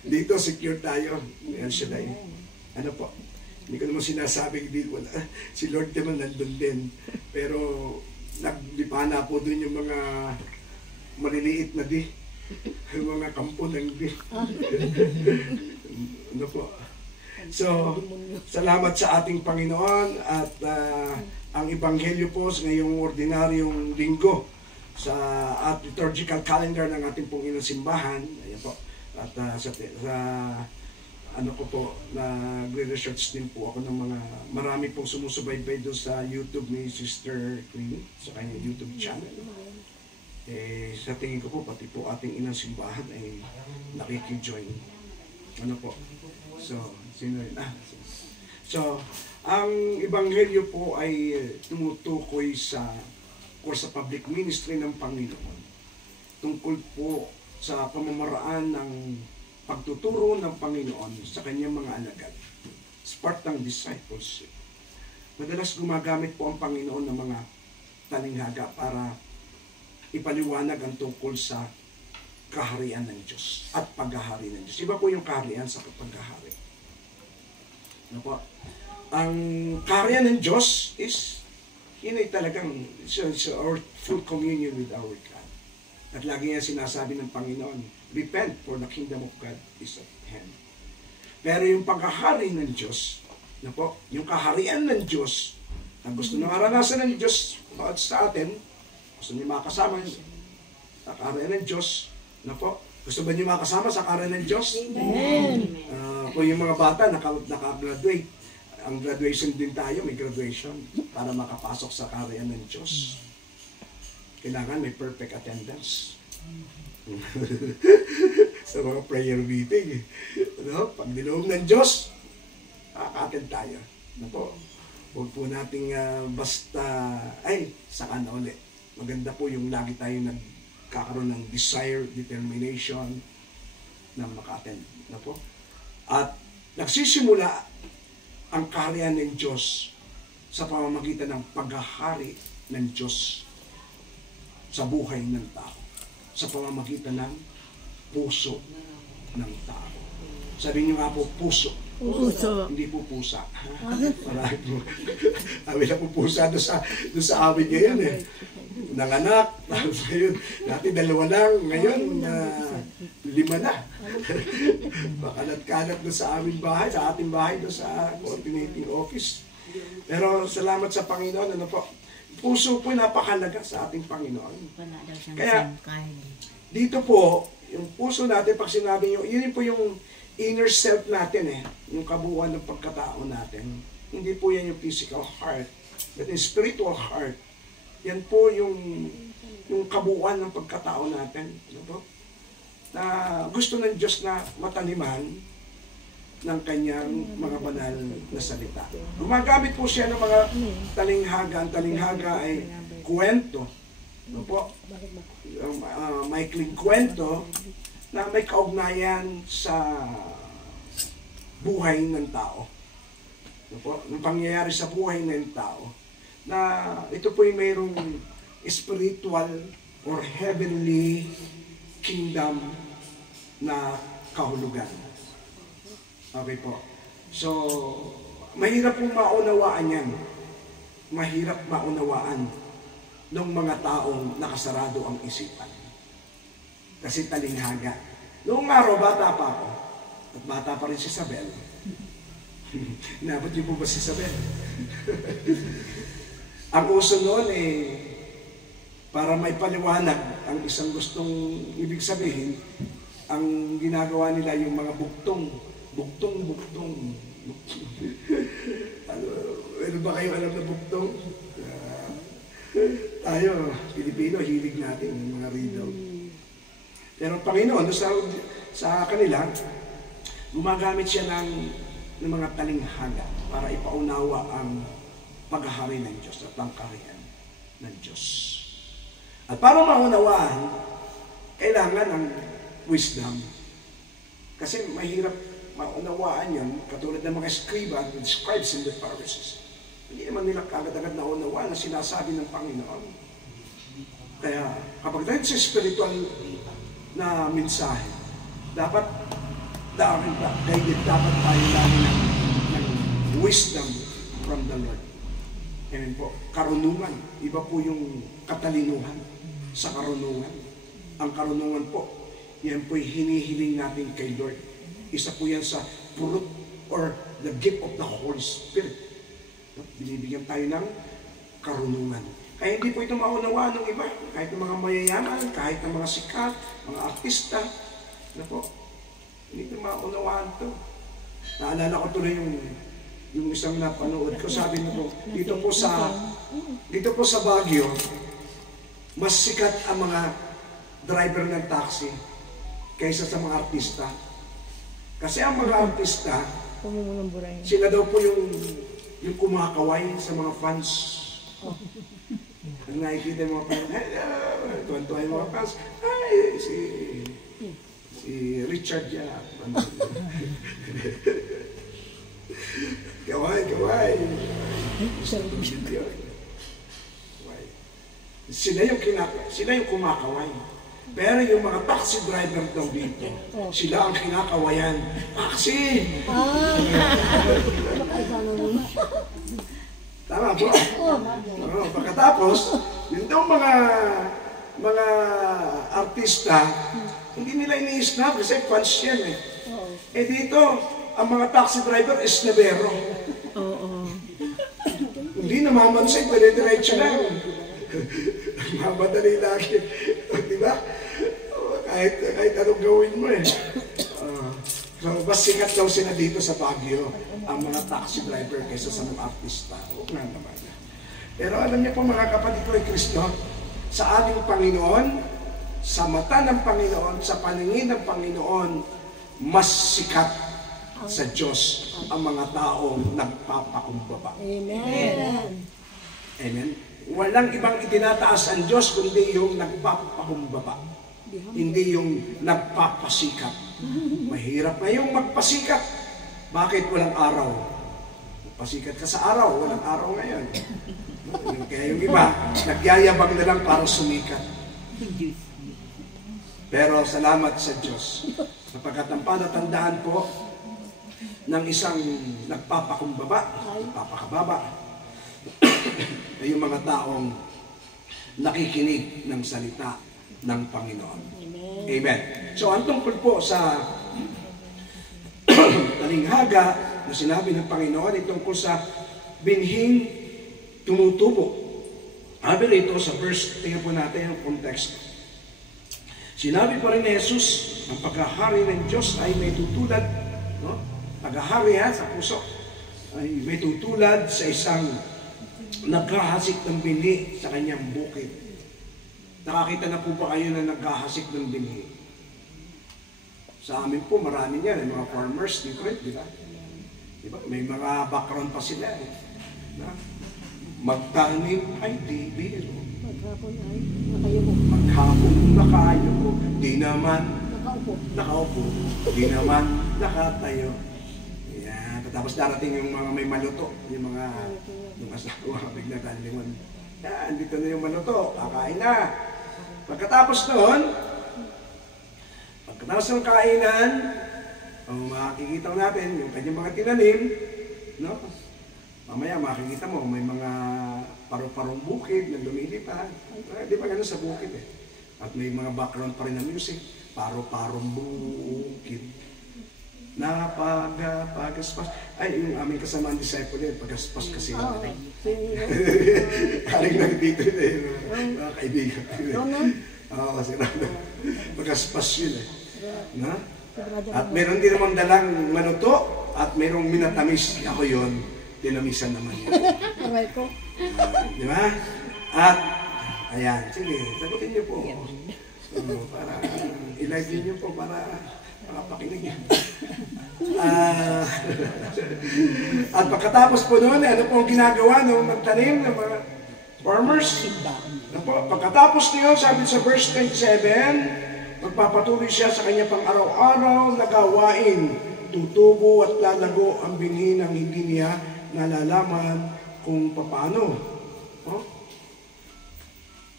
Dito, secure tayo. Yan siya tayo. Ano po? Hindi ko naman sinasabing dito. Si Lord naman nandun din. Pero, naglipana po dun yung mga maliliit na di. Yung mga kampo ng di. Ano po? So, salamat sa ating Panginoon at ang Ebanghelyo po sa ngayong ordinaryong linggo at liturgical calendar ng ating pong inang simbahan. Ayan po. At sa ano ko po, nagre-research din po ako ng mga marami pong sumusubaybay doon sa YouTube ni Sister Queenie, sa kanyang YouTube channel. Sa tingin ko po, pati po ating inang simbahan ay nakikijoin. Ano po? So, sino yun? So, ang Ebanghelyo po ay tumutukoy sa public ministry ng Panginoon. Tungkol po sa pamamaraan ng pagtuturo ng Panginoon sa kanyang mga alagad. It's part ng discipleship. Madalas gumagamit po ang Panginoon ng mga talinghaga para ipaliwanag ang tungkol sa kaharian ng Diyos at paghahari ng Diyos. Iba po yung kaharian sa paghahari. Ano po? Ang kaharian ng Diyos is, yun ay talagang, it's our full communion with our God. At lagi yan sinasabi ng Panginoon, repent for the kingdom of God is at hand. Pero yung paghahari ng Diyos, na po, yung kaharian ng Diyos, na gusto na maranasan ng Diyos sa atin, gusto niyo makasama sa kaharian ng Diyos, na po, gusto ba niyo makasama sa kaharian ng Diyos? Amen. Kung yung mga bata naka-graduate, ang graduation din tayo, may graduation para makapasok sa kaharian ng Diyos. Kailangan may perfect attendance. Sa mga prayer meeting. Ano? Pag niloob ng Diyos, kakatin tayo. Ano po? Huwag po nating basta, saka na ulit. Maganda po yung lagi tayo nagkakaroon ng desire, determination na maka-attend. Ano po? At nagsisimula ang kaharian ng Diyos sa pamamagitan ng paghahari ng Diyos sa buhay ng tao, sa pamamagitan ng puso ng tao. Sabi niyo nga po, puso. Puso. Hindi po pusa. Marami po. Kami na po pusa doon sa amin ngayon eh. Nanganak, tapos ngayon, dati 2 lang, ngayon 5 na. Makalat-kalat doon sa aming bahay, sa ating bahay, doon sa coordinating office. Pero salamat sa Panginoon, ano po, puso po napakalaga sa ating Panginoon. Kaya, dito po, yung puso natin, pag sinabi nyo, yun po yung inner self natin yung kabuuan ng pagkatao natin. Hindi po yan yung physical heart, but yung spiritual heart. Yan po yung kabuuan ng pagkatao natin. Ano po? Na gusto ng Diyos na mataniman ng kanyang mga banal na salita. Gumagamit po siya ng mga talinghaga. Ang talinghaga ay kwento. Ano po? Maikling kwento na may kaugnayan sa buhay ng tao. Ano po? Ang pangyayari sa buhay ng tao. Na ito po yung mayroong spiritual or heavenly kingdom na kahulugan. Okay po. So, mahirap pong maunawaan yan. Mahirap maunawaan ng mga taong nakasarado ang isipan. Kasi talinghaga. Noong araw, bata pa ako. At bata pa rin si Isabel. Inabot niyo po ba si Isabel? Ang uso noon para may paliwanag ang isang gustong ibig sabihin, ang ginagawa nila yung mga buktong. Ano ba kayo alam na buktong? Tayo, Pilipino, hilig natin yung mga riddle. Pero ang Panginoon, sa kanila, gumagamit siya ng mga talinghaga para ipaunawa ang paghahari ng Diyos at ang kaharian ng Diyos. At para maunawaan, kailangan ng wisdom. Kasi mahirap maunawaan yan, katulad ng mga scribes and the Pharisees. Hindi naman nila agad-agad naunawaan na sinasabi ng Panginoon. Kaya kapag dahil sa spiritual na mensahe, dapat guided dapat tayo lagi ng wisdom from the Lord. Amen po. Karunungan. Iba po yung katalinuhan sa karunungan. Ang karunungan po, yan po'y hinihiling natin kay Lord. Isa po yan sa fruit or the gift of the Holy Spirit. Binibigyan tayo ng karunungan. Kaya hindi po ito maunawaan ng iba. Kahit ng mga mayayaman, kahit ng mga sikat, mga artista. Ano po? Hindi ito maunawaan ito. Naalala ko tuloy yung isang napanood ko. Sabi nito, dito po sa Baguio, mas sikat ang mga driver ng taxi kaysa sa mga artista. Kasi ang mga artista, sila daw po yung kumakaway sa mga fans. Ang nakikita yung mga fans, tuwan-tuwa yung mga fans, ay, si Richard yan. Kaway. Sila yung kumakaway. Pero yung mga taxi driver daw dito, sila ang kinakawayan. Taxi! Tama po. Pagkatapos, yung daw mga artista, hindi nila ini-snap kasi fans yan eh. Eh dito, ang mga taxi driver is nebero. Hindi namamansin, dire-diretso lang. Mamadali lagi. Diba? Kahit anong gawin mo eh. So, mas sikat daw sila dito sa Baguio, ang mga taxi driver kaysa sa mga artista. Oo nga naman. Pero alam niyo po mga kapatid ko ay Kristo, sa ating Panginoon, sa mata ng Panginoon, sa paningin ng Panginoon, mas sikat sa Diyos ang mga taong nagpapakumbaba. Amen. Amen. Walang ibang itinataas ang Diyos kundi yung nagpapakumbaba. Hindi yung nagpapasikat. Mahirap na yung magpasikat. Bakit walang araw? Pasikat ka sa araw, walang araw ngayon. Kaya yung iba, nagyayabang na lang para sumikat. Pero salamat sa Diyos. Sapagkat ang palatandaan po ng isang nagpapakumbaba, nagpapakababa, ay yung mga taong nakikinig ng salita ng Panginoon. Amen. So, ang tungkol po sa talinghaga na sinabi ng Panginoon ay tungkol sa binhing tumutubo. Sabi rito sa verse, tingnan po natin yung context. Sinabi pa rin ni Jesus, ang paghahari ng Diyos ay may tutulad, no? Paghahari sa puso, ay may tutulad sa isang naghahasik ng binhi sa kanyang bukid. Nakakita na po ba kayo na naghahasik ng binhi? Sa amin po, marami yan, mga farmers dito, di ba? Diba? May mga background pa sila. Magtanim ay di biro. Maghapon na kayo po. Di naman nakaupo. Di naman nakatayo. Yan. Tapos darating yung mga may maluto. Yung mga asawa, bigla talingon. Yan, dito na yung maluto. Kakain na. Pagkatapos ng kainan, makikita natin yung kanyang mga tinanim, no? Mamaya makikita mo, may mga paru-parong bukid na lumilipad. Di ba gano'n sa bukid eh? At may mga background pa rin na music, paru-parong bukid. Pagaspas. Ay, yung aming kasamaan disciple eh, pagaspas kasi. Kaling lang dito eh, mga kaibigan. Oo, kasi pagaspas yun eh. Na? At meron din naman dalang manuto at merong minatamis. Ako yun, dinamisan naman yun. Di ba? At, ayan, sige, sagutin niyo po. Para, i-live niyo po para makapakinig yan. At pagkatapos po noon, ano po ang ginagawa nung magtanim ng mga farmers? Pagkatapos niyo, sabi sa verse 27, magpapatuloy siya sa kanya pang araw-araw na gawain. Tutubo at lalago ang binhi ng hindi niya nalalaman kung paano.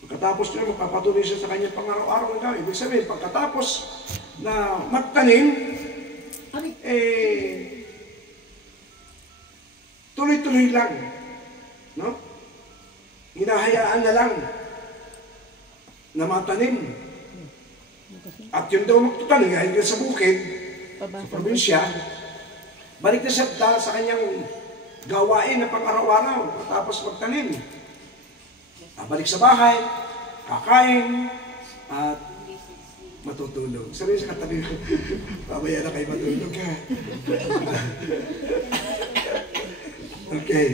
Pagkatapos niya, magpapatuloy siya sa kanya pang araw-araw na gawain. Ibig sabihin, pagkatapos na magtanim, tuloy-tuloy lang. No? Hinahayaan na lang na matanim. At yun daw magtutanim, dahil sa bukid, sa probinsya, balik na siya sa kanyang gawain na pang-araw-araw, tapos magtanim. balik sa bahay, kakain, at matutulog. Sabi sa katabi ko, mamaya na kayo matulog ka. Okay.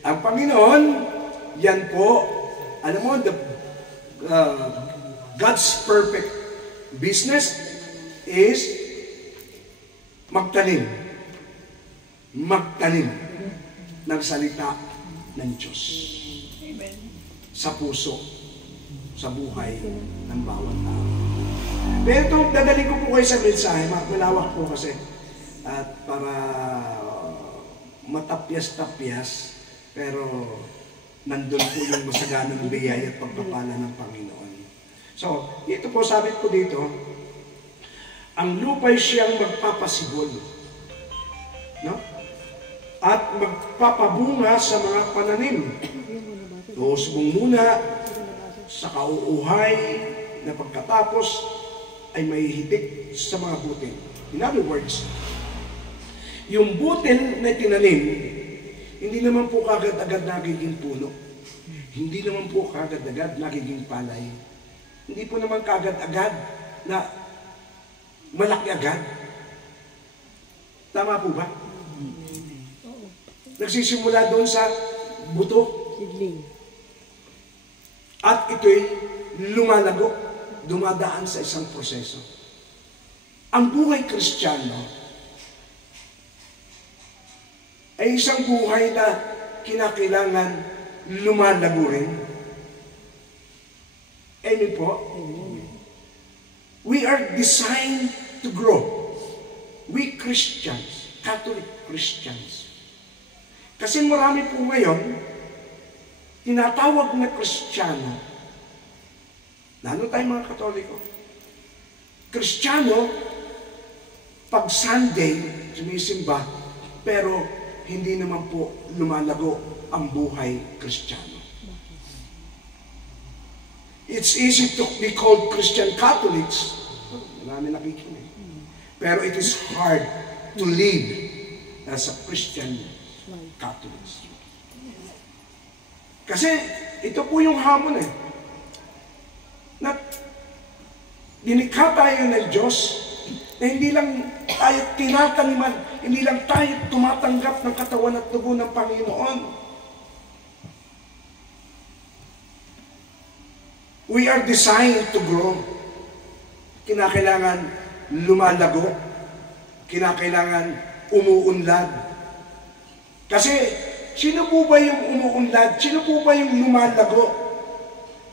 Ang Panginoon, yan po, alam mo, God's perfect business is magtanim ng salita ng Diyos sa puso, sa buhay ng bawat tao. Pero ito, dadali ko po kayo sa mensahe, malawak po kasi, at para matapyas-tapyas, pero nandun po yung masaganang biyaya at pagpapala ng Panginoon. So, ito po, sabi ko dito, ang lupa'y siyang magpapasibol, no? At magpapabunga sa mga pananim. Tuos mong muna sa kauuhay na pagkatapos ay mahihitik sa mga butil. In other words, yung butil na tinanim, hindi naman po kagad-agad nagiging puno. Hindi naman po kagad-agad nagiging palay. Hindi po naman kagad-agad na malaki agad. Tama po ba? Nagsisimula doon sa buto. At ito'y lumalago, dumadaan sa isang proseso. Ang buhay Kristiyano ay isang buhay na kinakailangan lumalago rin. Amen po? We are designed to grow. We Christians, Catholic Christians. Kasi marami po ngayon, tinatawag na Kristiyano, lalo tayong mga Katoliko. Kristiyano, pag Sunday, sumisimba, pero hindi naman po lumalago ang buhay Kristiyano. It's easy to be called Christian Catholics. Marami nakikinig. Pero it is hard to live as a Christian Catholics. Kasi ito po yung hamon na dinikha tayo ng Diyos na hindi lang tayo tinataniman, hindi lang tayo tumatanggap ng katawan at dugo ng Panginoon. We are designed to grow. Kinakailangan lumalago. Kinakailangan umuunlad. Kasi, sino po ba yung umuunlad? Sino po ba yung lumalago?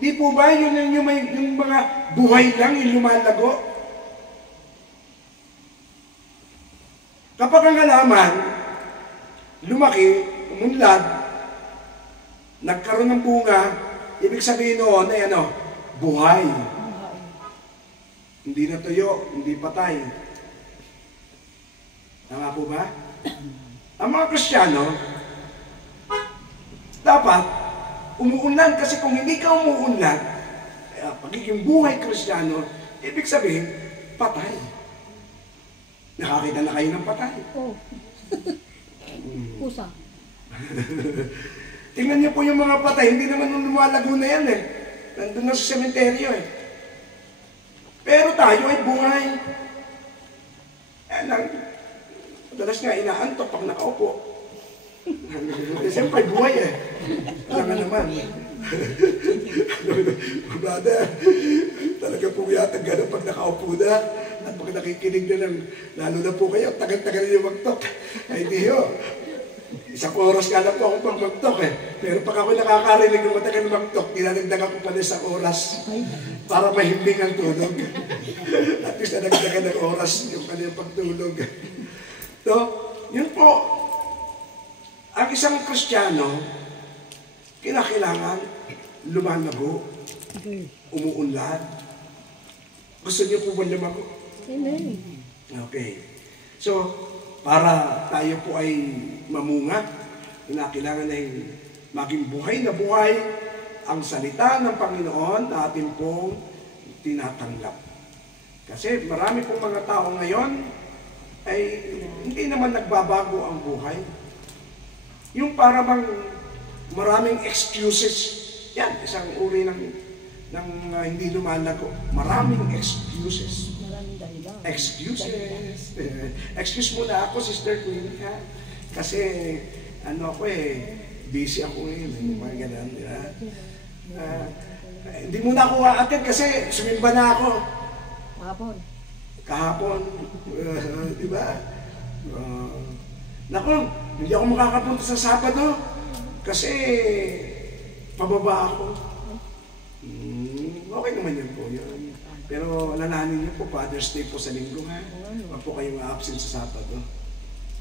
Di po ba yung mga buhay lang yung lumalago? Kapag ang halaman, lumaki, umunlad, nagkaroon ng bunga, ibig sabihin noon ay buhay. Hindi na tuyo, hindi patay. Tama po ba? Ang mga Kristiyano, dapat umuunlad, kasi kung hindi ka umuunlad, pagiging buhay Kristiyano, ibig sabihin, patay. Nakakita na kayo ng patay. Oh. Pusa. Tingnan niyo po yung mga patay, hindi naman nung lumalago na yan Nandun na sa sementeryo Pero tayo ay buhay. Madalas nga inaantok pag nakaupo. Siyempre buhay Alam nga naman. Brother, talaga po yata gano'n pag nakaupo na. At pag nakikinig na lang, lalo na po kayo, tagal-tagal yung magtok. Ay di Isang oras nga lang po ako pag magtok Pero pag ako nakakarinig ng matagal magtok, dinadagdagan ko pala isang oras para mahimbing ang tulog. At least nadagdagan ng oras yung kanyang pagtulog. So, yun po, ang isang Kristiyano, kinakailangan lumalago, umuunlad. Gusto niyo po ba lumago? Amen. Okay. So, para tayo po ay mamunga, kinakailangan ay maging buhay na buhay ang salita ng Panginoon na atin pong tinatanggap. Kasi marami pong mga tao ngayon ay hindi naman nagbabago ang buhay. Yung para bang maraming excuses Yan, isang uri ng hindi lumalago. Maraming excuses. Excuses. Excuse muna ako, Sister Queen, ha? Kasi, busy ako ngayon. Mga ganun, di ba? Hindi muna ako aatin kasi sumimba na ako. Kahapon. Di ba? Naku, hindi ako makakapunta sa Sabado kasi pababa ako. Okay naman yun po yun. Pero alalahanin niyo po, Father's Day po sa linggo, ha? Huwag po kayong absent sa Sabado.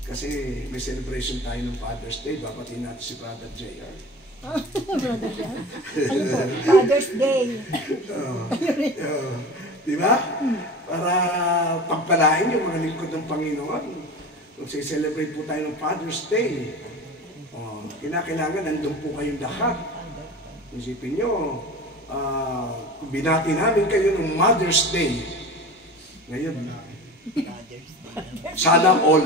Kasi may celebration tayo ng Father's Day. Babatiin natin si Brother JR. Brother JR? Ano po? Father's Day. Diba? Para pagpalain yung mga lingkod ng Panginoon. Magse-celebrate po tayo ng Father's Day. Kinakailangan nandun po kayong lahat. Isipin nyo, binati namin kayo ng Mother's Day. Ngayon, sana all.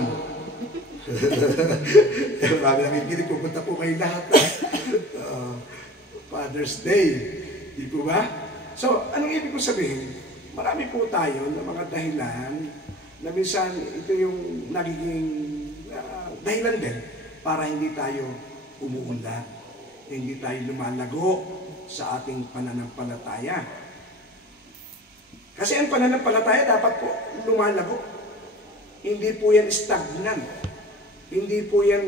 Marami nakikinig, pupunta po kayo lahat. Father's Day. Di po ba? So, anong ibig ko sabihin? Marami po tayo ng mga dahilan na minsan ito yung nagiging dahilan din para hindi tayo umuunlad, hindi tayo lumalago sa ating pananampalataya. Kasi ang pananampalataya dapat po lumalago. Hindi po yan stagnant. Hindi po yan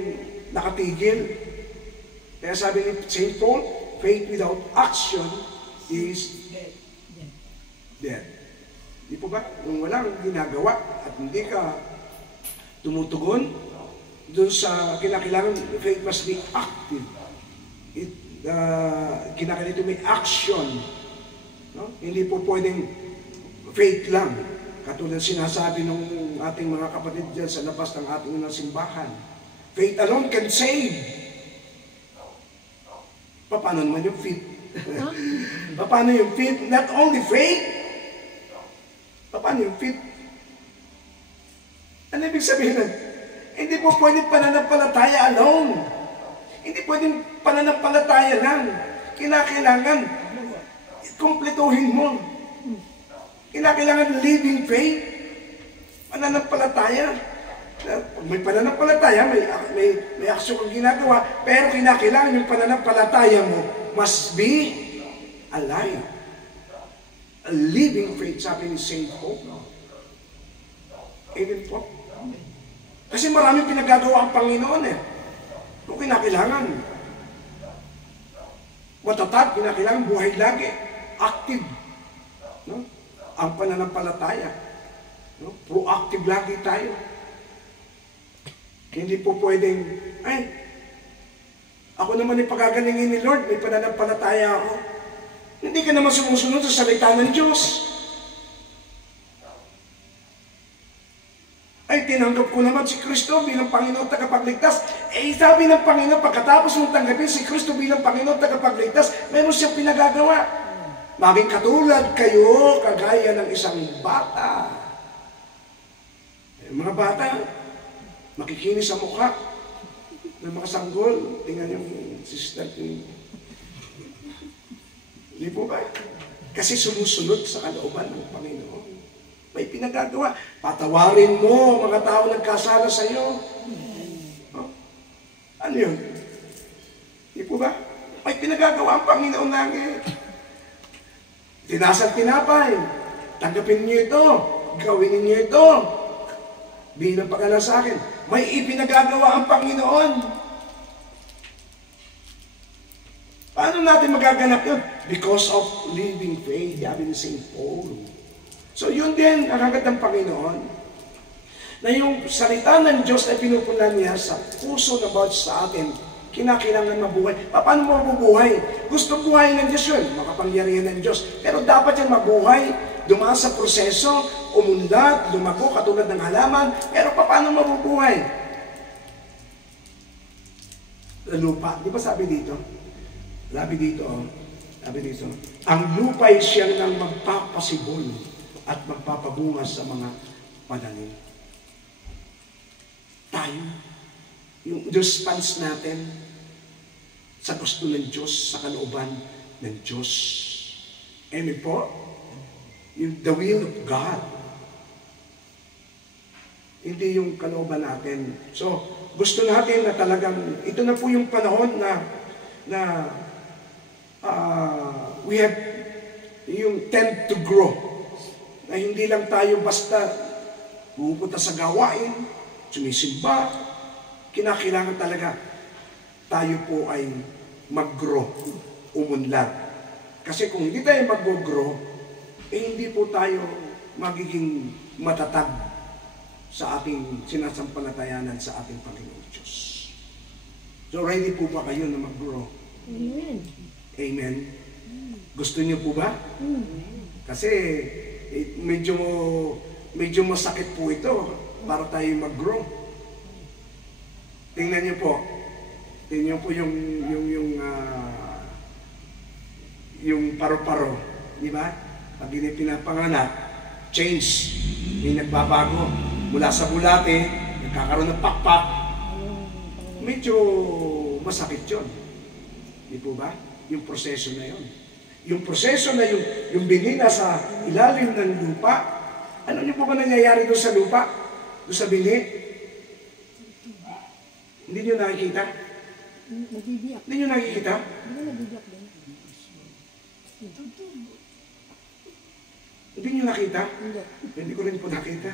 nakatigil. Kaya sabi ni St. Paul, faith without action is dead. Di po ba? Kung walang ginagawa at hindi ka tumutugon doon sa kinakailangan, faith must be active. Kinakailangan ito may action. No? Hindi po pwedeng faith lang. Katulad sinasabi ng ating mga kapatid dyan sa labas ng ating simbahan. Faith alone can save. Paano naman yung faith? Paano yung faith? Not only faith. Paano yung faith? Ano ibig sabihin nun? Hindi po pwedeng pananampalataya alone. Hindi pwedeng pananampalataya lang. Kinakailangan kumpletuhin mo. Kinakailangan living faith. Pananampalataya. Pag may pananampalataya, may aksyon kang ginagawa, pero kinakailangan yung pananampalataya mo must be alive. A living faith, sabi ni St. Paul. Amen po. Kasi maraming pinagagawa ang Panginoon eh. Kung kinakailangan matatag, kinakailangan buhay lagi, active. No? Ang pananampalataya. No? Proactive lagi tayo. Hindi po pwedeng, ako naman ay pagagalingin ni Lord, may pananampalataya ako. Hindi ka naman sumusunod sa salita ng Diyos. Ay, tinanggap ko naman si Kristo bilang Panginoon tagapagligtas. Sabi ng Panginoon, pagkatapos mong tanggapin si Kristo bilang Panginoon tagapagligtas, mayroon siyang pinagagawa. Maging katulad kayo, kagaya ng isang bata. Mga bata, makikinis sa mukha ng mga sanggol. Tingnan yung sister ko. Hindi po ba? Kasi sumusunod sa kalooban ng Panginoon. May pinagagawa. Patawarin mo mga tao nagkasala sa iyo. Oh? Ano yun? Hindi po ba? May pinagagawa ang Panginoon namin. Tinasang tinapay. Tanggapin niyo ito. Gawin niyo ito. Bilang pag-alala sa akin. May ipinagagawa ang Panginoon. Paano natin magaganap yun? Because of living faith. Sabi ni St. Paul. So yun din ang hangad ng Panginoon. Na yung salita ng Diyos na pinupunan niya sa puso na bawat sa atin, kinakailangan mabuhay. Paano mo mabubuhay? Gusto buhay ng Diyos yun, makapangyarihan ng Diyos. Pero dapat yan mabuhay, dumaan sa proseso, umunlad, lumago, katulad ng halaman. Pero paano mabubuhay? Lupa. Di ba sabi dito? Sabi dito, ang lupa ay siyang nang magpapasibol at magpapabunga sa mga pananim. Tayo, yung response natin sa gusto ng Diyos, sa kalooban, ng Diyos. Amen po? The will of God. Hindi yung kalooban natin. So, gusto natin na talagang, ito na po yung panahon na we have yung tend to grow. Na hindi lang tayo basta pupunta sa gawain, sumisimba. Kinakailangan talaga tayo po ay mag-grow, umunlad. Kasi kung hindi tayo mag-grow, hindi po tayo magiging matatag sa ating sinasampalatayanan sa ating Panginoon Diyos. So ready po ba kayo na mag-grow? Amen. Amen. Gusto niyo po ba? Kasi medyo masakit po ito para tayo mag-grow. Tingnan niyo po. Tingnan niyo po yung paro-paro, di ba? Pag hindi pinapanganak, change. May nagbabago. Mula sa bulate, nagkakaroon ng pakpak. Medyo masakit yun. Di po ba? Yung proseso na yun. Yung proseso na yung binhi sa ilalim ng lupa, ano niyo po ba nangyayari doon sa lupa? Doon sa binhi? Hindi niyo nakikita? Hindi niyo nakikita? Hindi niyo nakita? Hindi ko rin po nakita.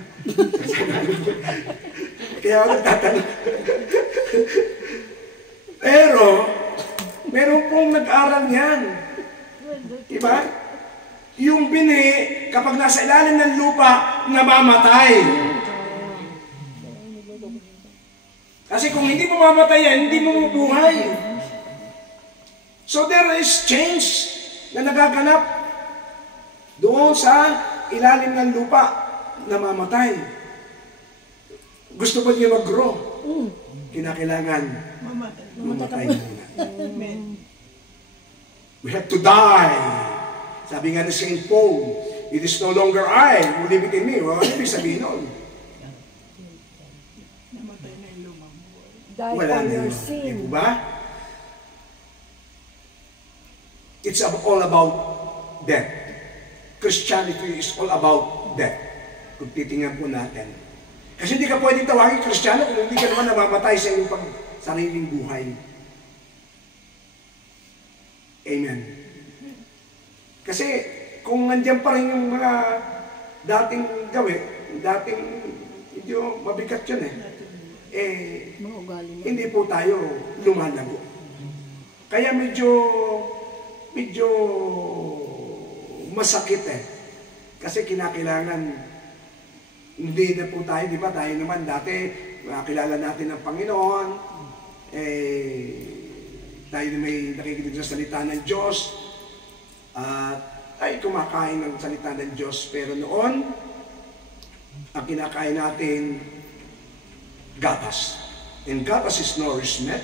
Kaya ako nagtatanong. Pero, meron pong nag-aral yan. Diba? Yung binhi, kapag nasa ilalim ng lupa, namamatay. Kasi kung hindi mo mamatay yan, hindi mo mabuhay. So there is change na nagaganap doon sa ilalim ng lupa, namamatay. Gusto ba niya mag-grow? Kinakailangan mamatay muna. We have to die. Sabi nga ni St. Paul, it is no longer I who live in me. Ano ibig sabihin nun? Wala na yun. Di ba? It's all about death. Christianity is all about death. Kung titingnan po natin. Kasi hindi ka pwedeng tawagin Kristiyano kung hindi ka naman namamatay sa iyong sariling buhay. Amen. Kasi kung nandiyan pa rin yung mga dating gawin, dating medyo mabigat yun hindi po tayo lumalago. Kaya medyo masakit kasi kinakailangan hindi na po tayo, di ba? Tayo naman dati nakilala natin ang Panginoon, tayo na may nakikinig sa salita ng Diyos at tayo kumakain ng salita ng Diyos, pero noon ang kinakain natin gatas, and gatas is nourishment.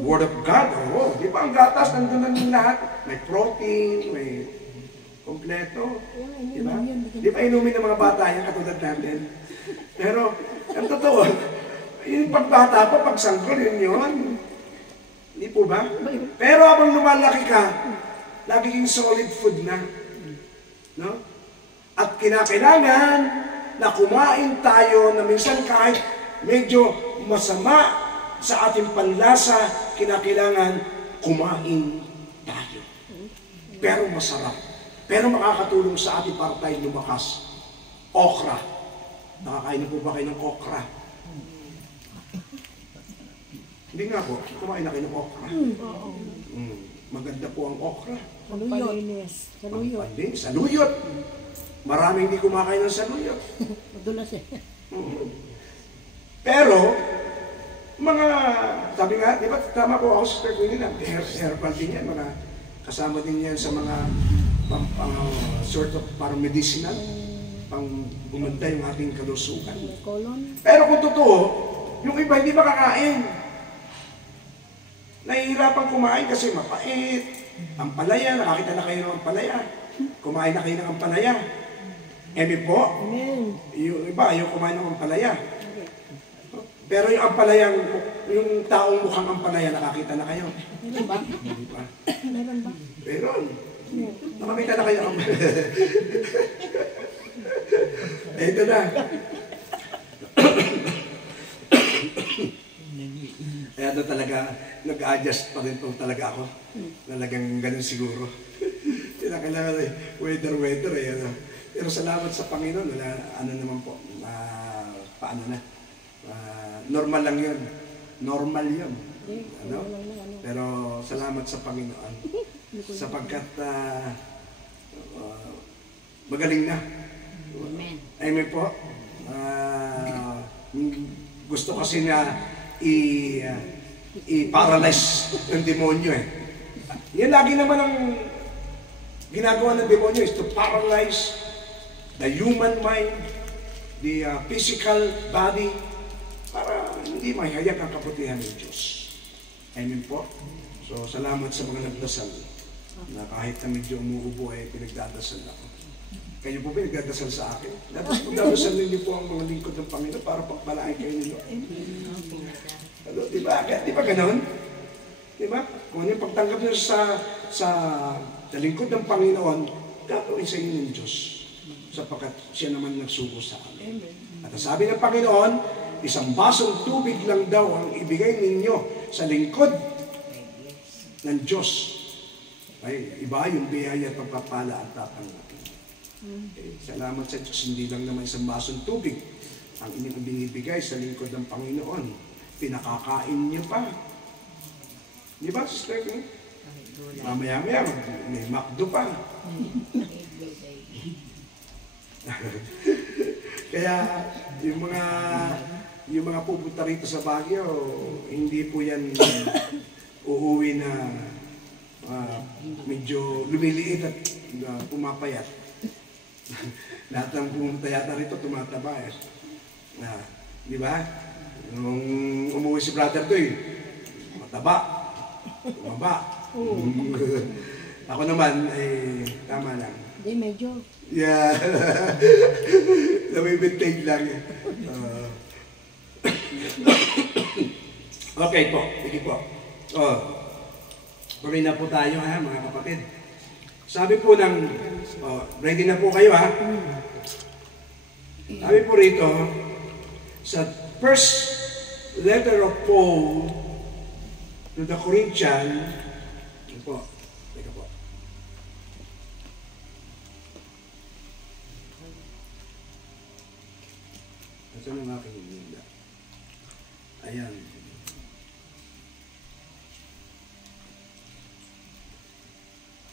Word of God, di ba ang gatas nandun lang lahat, may protein, may kompleto, di ba? Di ba inumin ng mga bata yan katulad natin? Pero ang totoo, yung pagbata pa, pagsanggol, yun. Di po ba? Pero habang lumalaki ka, nagiging solid food na. No? At kinakailangan na kumain tayo na minsan kahit medyo masama sa ating panlasa, kinakailangan kumain tayo. Pero masarap. Pero makakatulong sa ating para tayo lumakas. Okra. Nakakain na po ba kayo ng okra? Hindi nga po. Kumain na kayo ng okra. Maganda po ang okra. Saluyot. Saluyot. Maraming hindi kumakain ng saluyot. Madulas Pero, mga, sabi nga, di ba, tama po ako sa Queen nila, herbal din yan, mga kasama din yan sa mga sort of parang medicinal, pang gumanda yung ating kalusugan. Pero kung totoo, yung iba hindi makakain. Nahihirapan kumain kasi mapait. Ampalaya, nakakita na kayo ng ampalaya. Kumain na kayo ng ampalaya. Amen po? Amen. Yung iba, ayaw kumain ng ampalaya. Pero yung ampalayang, yung taong mukhang ampalaya, nakakita na kayo. Meron ba? Hindi ba? Meron ba? Meron. Nakakita na kayo ang... Ito na. Kaya ito talaga, nag-adjust pa rin po talaga ako. Talagang ganun siguro. Kailangan weather eh. Ano. Pero salamat sa Panginoon, wala, ano naman po, paano na. Normal lang yun. Normal yun. Ano? Pero salamat sa Panginoon. Sapagkat magaling na. Amen. Amen po. Gusto kasi na i-paralyze ng demonyo eh. Yan lagi naman ang ginagawa ng demonyo is to paralyze the human mind, the physical body, para hindi mahayag ang kabutihan ng Diyos. Amen po. So, salamat sa mga nagdasal na kahit na medyo umuubo ay pinagdadasal ako. Kayo po ba nagdadasal sa akin? Dapat magdadasal ninyo po ang mga lingkod ng Panginoon para pagpalain kayo ninyo. Ano, diba? Diba ganon? Diba? Kung ano yung pagtanggap nyo sa lingkod ng Panginoon, gagawin sa inyo ng Diyos. Sapagkat siya naman nagsugo sa amin. At sabi ng Panginoon, isang basong tubig lang daw ang ibigay ninyo sa lingkod ng Diyos. Ay, iba yung biyaya at pagpapala at tatanggapin. Salamat sa Diyos, hindi lang naman isang basong tubig ang inyong binibigay sa lingkod ng Panginoon. Pinakakain niyo pa. Di ba, sister? Mamaya-maya, may McDo pa. Kaya, yung mga pupunta rito sa Baguio, hindi po yan uuwi na medyo lumiliit at pumapayat. Lahat ng pumunta yata rito tumataba eh. Di ba? Nung umuwi si brother to mataba, tumaba. Ako naman, tama lang. Hindi, medyo. Yeah. Namibintay lang eh. Okay po, sige po. Tuloy na po tayo ha, mga kapatid. Sabi po ng, ready na po kayo ha? Sabi po rito, sa first letter of Paul to the Corinthians, po, teka po. Nasaan ang aking hila? Ayan.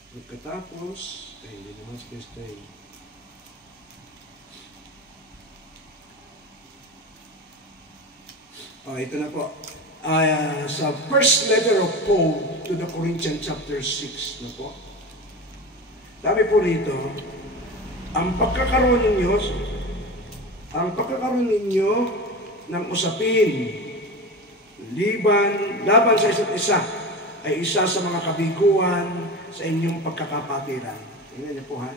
Pagkatapos, hindi naman space tayo. Ito na po. Sa first letter of Paul to the Corinthians chapter 6 na po. Sabi po rito, ang pagkakaroon ninyo ng usapin, laban sa isa't isa, ay isa sa mga kabiguan sa inyong pagkakapatiran. Tingnan niyo po ha.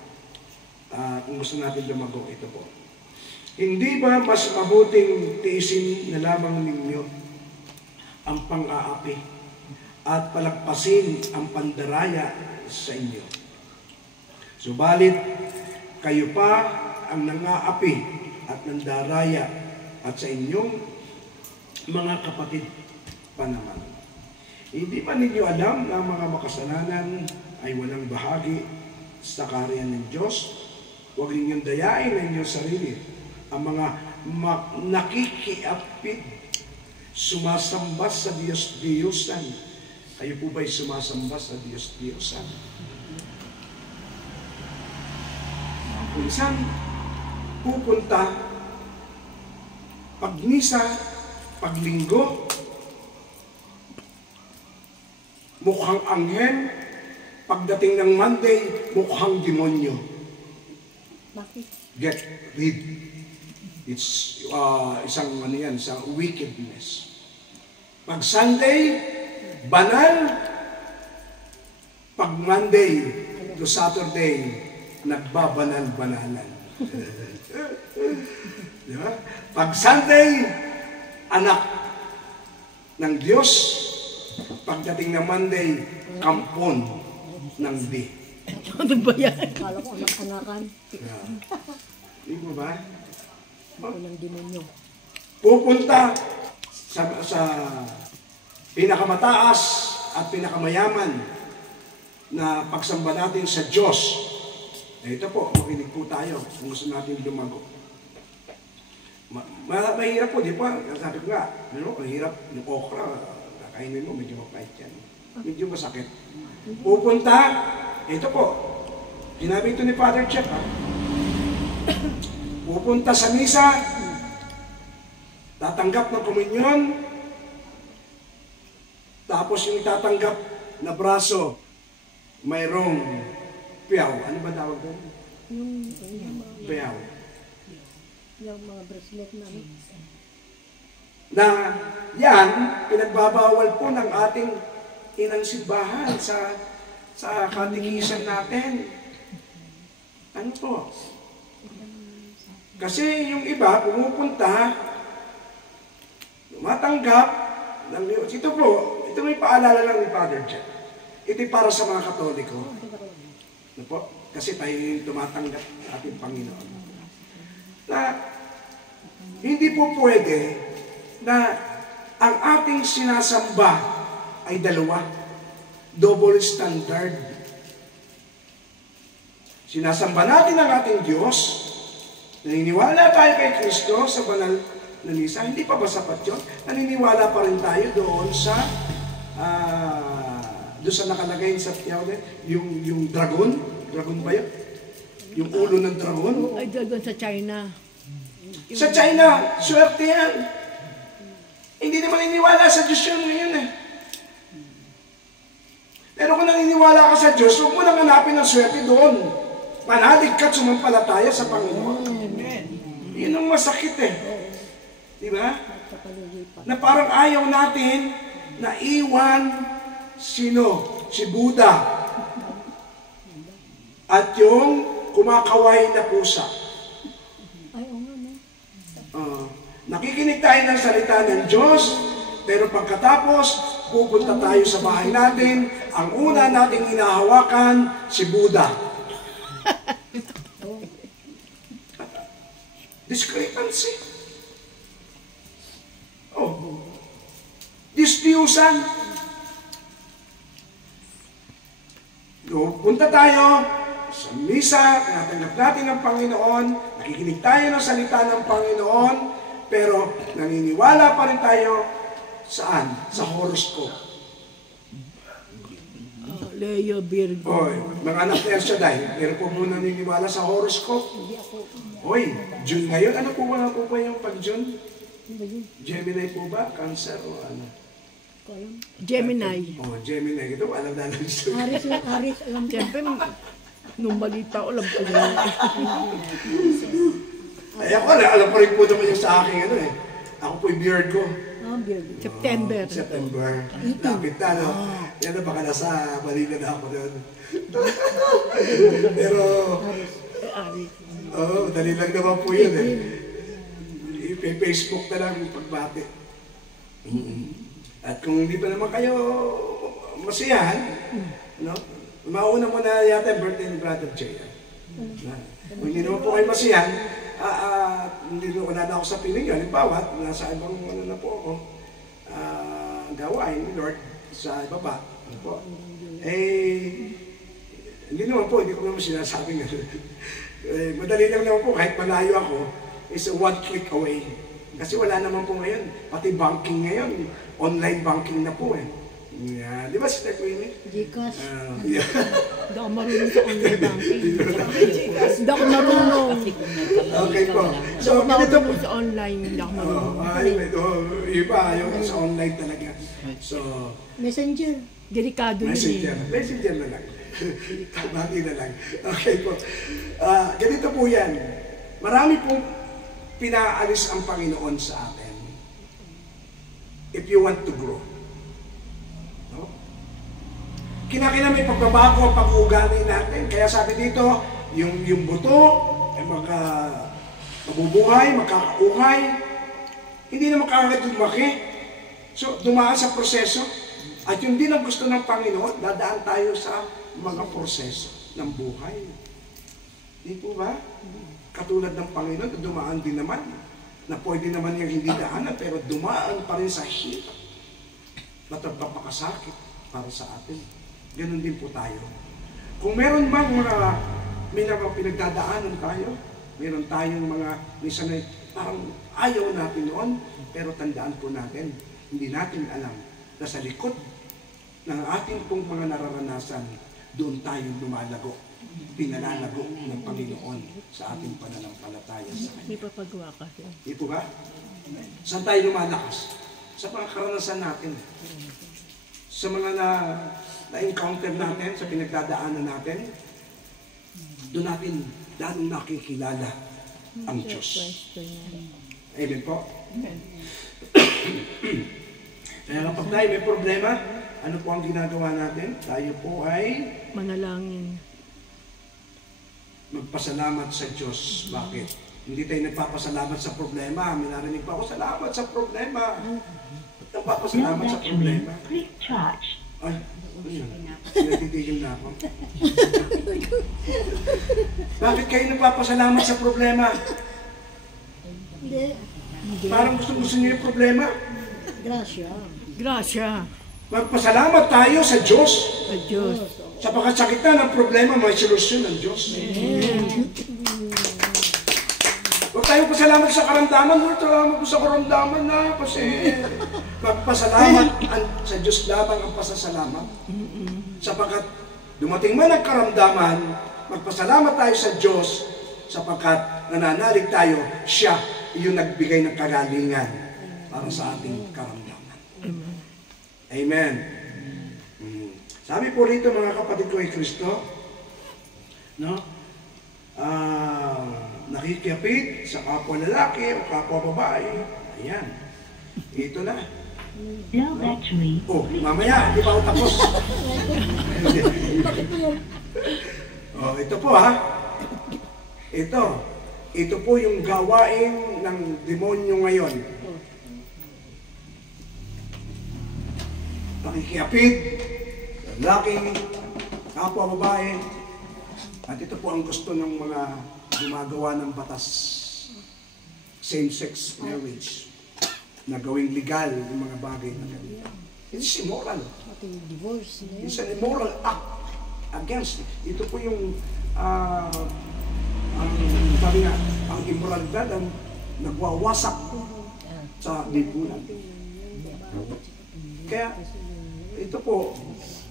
Kung gusto natin lumago, ito po. Hindi ba mas mabuting tiisin na lamang ninyo ang pang-aapi at palagpasin ang pandaraya sa inyo? Subalit, kayo pa ang nang-aapi at nandaraya at sa inyong mga kapatid pa naman. Hindi ba ninyo alam na ang mga makasalanan ay walang bahagi sa kaharian ng Diyos? Huwag ninyong dayain ang inyong sarili. Ang mga nakikiapid, sumasamba sa Diyos-Diyosan. Kayo po ba'y sumasamba sa Diyos-Diyosan? Minsan, pupunta, pagmisa, paglinggo, mukhang anghel, pagdating ng Monday, mukhang demonyo. Get rid. It's isang wickedness. Pag Sunday, banal. Pag Monday to Saturday, nagbabanal-banalan. Diba? Pag Sunday, anak ng Diyos. Pagdating ng Monday, kampon. ng D. Ano ba yan? Kala ko anak-anakan. Hindi mo ba? Ako ng demonyo. Pupunta sa pinakamataas at pinakamayaman na pagsamba natin sa Diyos. Ito po, makinig po tayo kung gusto natin lumago. Mahirap po, di ba? Sabi ko nga, ang hirap, yung okra, kakainin mo, medyo mapait yan. Medyo masakit. Pupunta, ito po, sinabi ito ni Father Jeff, ha? Pupunta sa misa, tatanggap ng komunyon, tapos yung tatanggap na braso, mayroong piyaw. Ano ba tawag doon? Piyaw. Yung mga bracelet namin. Na yan, pinagbabawal po ng ating inang simbahan sa katikisan natin. Ano po? Kasi yung iba, pumupunta, tumatanggap ng Diyos. Ito po, ito may paalala lang ni Father Jeff. Ito para sa mga Katoliko. Ano po? Kasi tayo tumatanggap ng ating Panginoon. Na hindi po pwede na ang ating sinasamba ay dalawa. Double standard. Sinasamba natin ang ating Diyos. Naniniwala tayo kay Kristo sa banal na misa. Hindi pa ba sapat yun? Naniniwala pa rin tayo doon sa nakalagay sa yung dragon. Dragon ba yun? Yung ulo ng dragon. Ay, dragon sa China. Sa China, swerte yan. Hindi naman naniniwala sa Diyos yun ngayon eh. Pero kung naniniwala ka sa Diyos, huwag mo nang hanapin ang swerte doon. Panalig ka at sumampalataya sa Panginoon. Yun ang masakit eh. Di ba? Na parang ayaw natin na iwan sino? Si Buddha. At yung kumakaway na pusa. Ay, oo nga, no? Nakikinig tayo ng salita ng Diyos, pero pagkatapos, pupunta tayo sa bahay natin, ang una nating hinahawakan, si Buddha. Discrepancy. Dispiyusan. Punta tayo sa misa, tinatanggap natin ang Panginoon, nakikinig tayo ng salita ng Panginoon, pero naniniwala pa rin tayo saan? Sa horoscope. Leo Virgo. Oy, mga anak ni El Shaddai, meron po muna naniniwala sa horoscope. Oy, June ngayon, ano po ba yung pag-June? Gemini po ba? Cancer o ano? Gemini. Gemini. Ito, alam na lang siya. Aris, alam ko. Siyempre, nung balita ko, alam ko na. Ay, ako na, alam ko rin po naman yung sa akin, ano eh. Ako po yung beard ko. September. September. Lapit na, no? Yan na, baka nasa Manila na ako doon. Pero, dali lang naman po yun eh. I-Facebook na lang yung pagbati. At kung hindi pa naman kayo masiyahan, no? Mauna mo na yata yung birthday ni Brother Jay. Kung hindi naman po kayo masiyahan, hindi wala na ako sa piling yun. Halimbawa, nasa ibang ano na po ako, gawain ni Lord sa ibaba. Ano po? Hindi naman po, hindi ko naman sinasabing madali lang naman po, kahit malayo ako, is one click away. Kasi wala naman po ngayon, pati banking ngayon, online banking na po eh. Yeah. Di ba, Sister Queenie? Gcash. Hindi ako marunong sa online banking. Hindi ako marunong. Okay po. So, ganito po. Sa online, hindi ako marunong. Iba, ayaw na sa online talaga. So, Messenger. Delikado yun Messenger. Messenger na lang. Bati na lang. Okay po. Ganito po yan. Marami pong pinaalis ang Panginoon sa atin. If you want to grow. No? Kinakailangan may pagbabago ang pag-uugali natin. Kaya sabi dito, yung buto ay mabubuhay, makakauhay, hindi na makakatumaki. So, dumaan sa proseso. At yung din ang gusto ng Panginoon, dadaan tayo sa mga proseso ng buhay. Di po ba? Katulad ng Panginoon, dumaan din naman na pwede naman yung hindi daanan, pero dumaan pa rin sa hirap at napakasakit para sa atin. Ganun din po tayo. Kung meron mang may mga pinagdadaanan tayo, meron tayong mga minsan parang ayaw natin noon, pero tandaan po natin, hindi natin alam na sa likod ng ating pong mga nararanasan, doon tayo lumalago, pinalalago ng Panginoon sa ating pananampalataya sa Kanya. Di po ba? Saan tayo lumalakas? Sa mga karanasan natin. Sa mga na-encounter natin, sa pinagdadaanan natin, doon natin lalong nakikilala ang Diyos. Amen po? Kaya kapag tayo may problema, ano po ang ginagawa natin? Tayo po ay manalangin. Magpasalamat sa Diyos. Bakit? Hindi tayo nagpapasalamat sa problema. May narinig pa ako, salamat sa problema. Nagpapasalamat sa problema. Ay, natitigil na ako. Bakit kayo nagpapasalamat sa problema? Parang gusto niyo yung problema? Gracia. Magpasalamat tayo sa Diyos. Sa Diyos. Sa pagkasakitan ng problema, may solusyon ng Diyos. Huwag tayong pasalamat sa karamdaman. Huwag salamat po sa karamdaman na kasi magpasalamat sa Diyos lamang ang pasasalamat. Sapagkat dumating man ang karamdaman, magpasalamat tayo sa Diyos sapagkat nananalig tayo, siya yung nagbigay ng kagalingan para sa ating karamdaman. Amen. Sabi po rito mga kapatid ko ay Kristo, no? Nakikiapit sa kapwa lalaki o kapwa babae. Ayan. Ito na. Low battery. Oh, mamaya, di pa ako tapos. Oh, ito po ha. Ito po yung gawain ng demonyo ngayon. Nakikiapit, lalaki, kapwa babae. At ito po ang gusto ng mga gumagawa ng batas. Same-sex marriage. Na gawing legal yung mga bagay na ganyan. It's immoral. It's an immoral act against. Ito po yung sabi nga, ang immoralidad ang nagwawasak sa lipunan. Kaya ito po,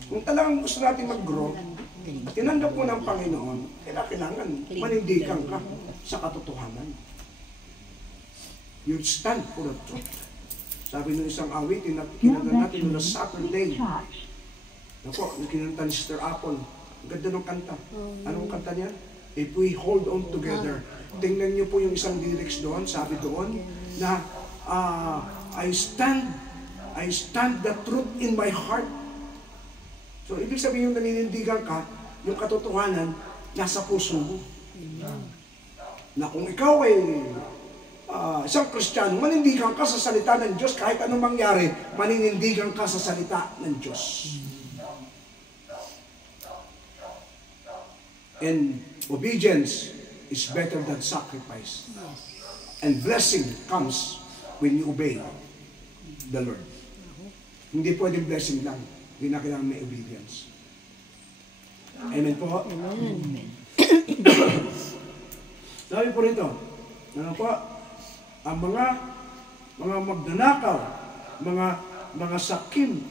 kung talagang gusto natin mag-grow, tinanggap mo ng Panginoon, kailangan manindigan ka sa katotohanan. You stand for the truth. Sabi ng isang awit, kinanta natin nung Saturday. Napo, kinanta ni Sister Apple. Ang ganda ng kanta. Anong kanta niya? If we hold on together. Tingnan niyo po yung isang lyrics doon, sabi doon, na I stand the truth in my heart. So, ibig sabihin yung naninindigan ka, yung katotohanan, nasa puso mo. Na kung ikaw ay isang Kristiyano, manindigan ka sa salita ng Diyos, kahit anong mangyari, maninindigan ka sa salita ng Diyos. And obedience is better than sacrifice. And blessing comes when you obey the Lord. Hindi pwedeng blessing lang. Hindi na kailangan may obedience. Amen po? Amen. Sabi po rito, ano po? Ang mga magnanakaw, mga sakim.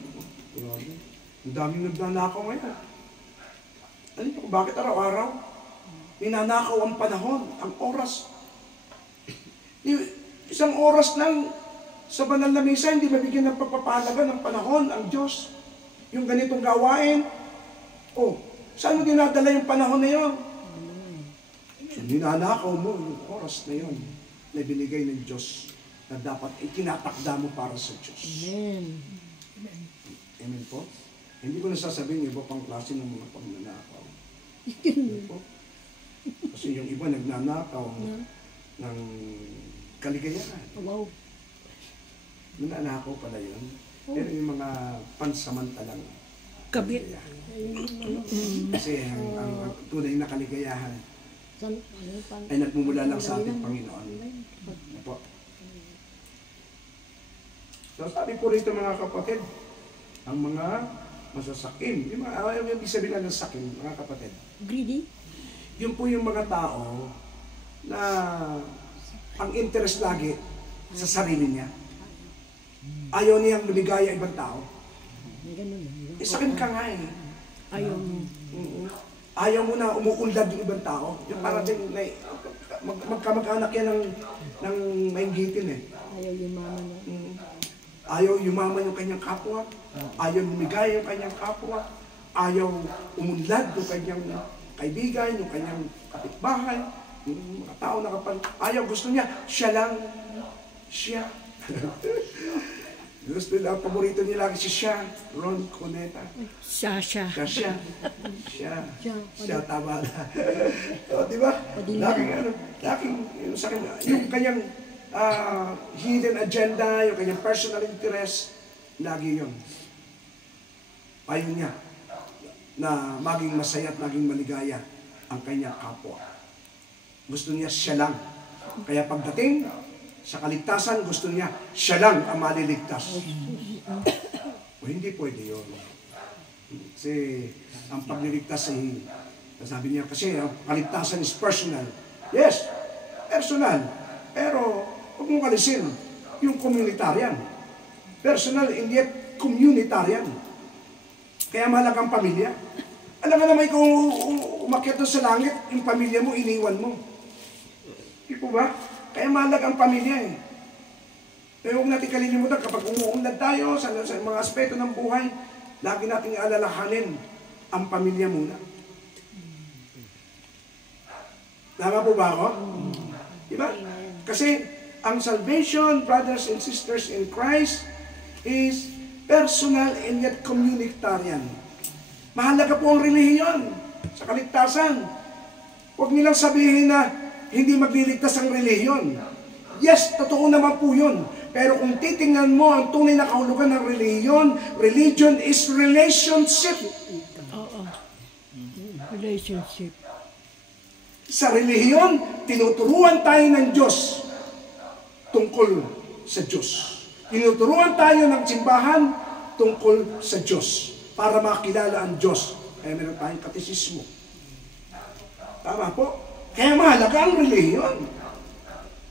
Ang daming nagnanakaw ngayon. Ano ito? Bakit araw-araw? Ninanakaw ang panahon, ang oras. Isang oras lang sa banal na misa, hindi mabigyan ng pagpapahalaga ng panahon ang Diyos. Yung ganitong gawain, saan mo dinadala yung panahon na yun? So, ninanakaw mo yung oras na yun na binigay ng Diyos na dapat itinatakda mo para sa Diyos. Amen. Amen po? Hindi ko nasasabihin yung iba pang klase ng mga pagnanakaw. Amen po? Kasi yung iba nagnanakaw ng kaligayahan. Wow. Nanakaw pala yun. Pero yung mga pansamantalang Kabit. Kasi ang tunay na kaligayahan ay nagmumula lang sa ating Panginoon. Ano po? So sabi po rito mga kapatid, ang mga masasakim, yung ibig sabihin ng sakim, mga kapatid. Greedy? Yun po yung mga tao na ang interest lagi sa sarili niya. Ayaw niyang lumigaya ibang tao. Sakim ka nga eh. Ayaw mo. Ayaw mo na umuunlad yung ibang tao. Yung parang magkamag-anak yan ng mainggitin eh. Ayaw yumaman na. Ayaw yumaman yung kanyang kapwa. Ayaw lumigaya yung kanyang kapwa. Ayaw umunlad yung kanyang kaibigan, yung kanyang kapitbahay, yung mga tao na kapag ayaw, gusto niya, siya lang. Siya. Gusto nila, ang paborito niya lagi si siya, Ron Cuneta. Sasha. Siya, tama na. O, di ba? Laging, yung kanyang hidden agenda, yung kanyang personal interest, lagi yun. Ayaw niya na maging masaya at maging maligaya ang kanyang kapwa. Gusto niya siya lang. Kaya pagdating sa kaligtasan, gusto niya siya lang ang maliligtas. O hindi pwede yun. Kasi ang pagliligtas ay, sabi niya kasi, ang kaligtasan is personal. Yes, personal. Pero huwag mong kalisin yung communitarian. Personal and yet communitarian. Kaya mahalaga ang pamilya. Alam nga naman kung umakyat doon sa langit, yung pamilya mo, iniwan mo. Hindi po ba? Kaya mahalaga ang pamilya eh. Pero huwag natin kalilimutan, kapag umuunlad tayo sa mga aspeto ng buhay, lagi nating alalahanin ang pamilya muna. Tama po ba ako? Diba? Kasi ang salvation, brothers and sisters in Christ, is personal and yet communitarian. Mahalaga po ang relihiyon sa kaligtasan. Huwag nilang sabihin na hindi magliligtas ang relihiyon. Yes, totoo naman po yun. Pero kung titingnan mo ang tunay na kahulugan ng religion is relationship. Oo. Relationship. Sa relihiyon, tinuturuan tayo ng Diyos tungkol sa Diyos. Tinuturuan tayo ng simbahan tungkol sa Diyos para makilala ang Diyos. Kaya meron tayong katisismo. Tama po? Kaya mahalaga ang relihiyon.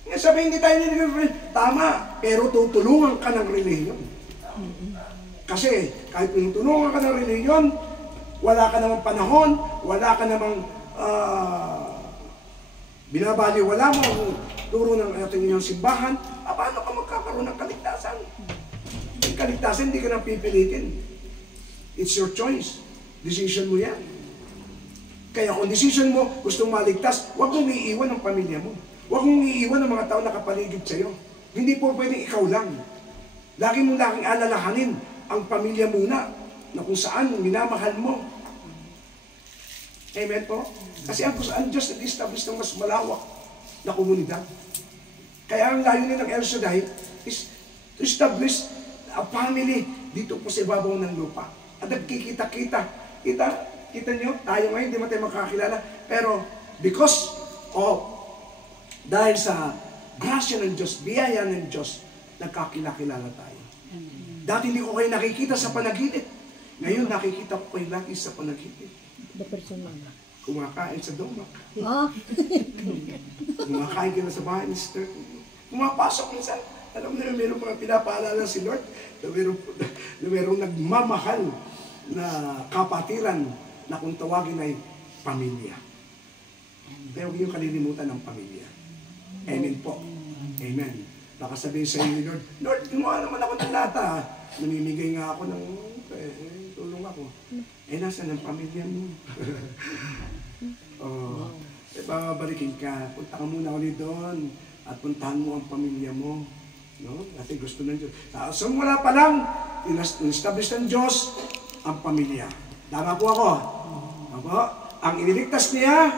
Kaya sabihin, hindi tayo nililihin. Tama, pero tutulungan ka ng relihiyon. Kasi kahit tinutulungan ka ng relihiyon, wala ka namang panahon, wala ka namang binabaliwala mo ang turo ng ating inyong simbahan, paano ka magkakaroon ng kaligtasan? Yung kaligtasan, hindi ka nang pipilitin. It's your choice. Decision mo yan. Kaya kung decision mo, gustong maligtas, huwag mong iiwan ang pamilya mo. Huwag mong iiwan ang mga tao na kapaligid sa'yo. Hindi po pwedeng ikaw lang. Lagi mong laging alalahanin ang pamilya muna na kung saan minamahal mo. Amen po? Kasi ang Diyos nag-establish ng mas malawak na komunidad. Kaya ang layunin ng El Shaddai is to establish a family dito po sa ibabaw ng lupa. At nagkikita-kita. Kita nyo, tayo ngayon, hindi mo tayo makakilala. Pero because of, dahil sa grasya ng Diyos, biyaya ng Diyos, nagkakilala tayo. Dati hindi ko kayo nakikita sa panaginip. Ngayon, nakikita ko kayo lagi sa panaginip. Kumakain sa domak. Kumakain ka na sa bahay ni Sister. Pumapasok minsan. Alam mo na, mayroong mga pinapaalala si Lord na mayroong nagmamahal na kapatiran na kung tawagin ay pamilya. Pero huwag yung kalilimutan ng pamilya. Amen po. Amen. Baka sabihin sa inyo ni Lord, Lord, gumawa naman ako ng lata. Namimigay nga ako ng tulong ako. Nasaan ang pamilya mo? Babalikin ka. Punta ka muna ulit doon at puntahan mo ang pamilya mo. No? Kasi gusto ng Diyos. So mula pa lang, in-establish ng Diyos ang pamilya. Tama po ako. Ako, ang iniligtas niya,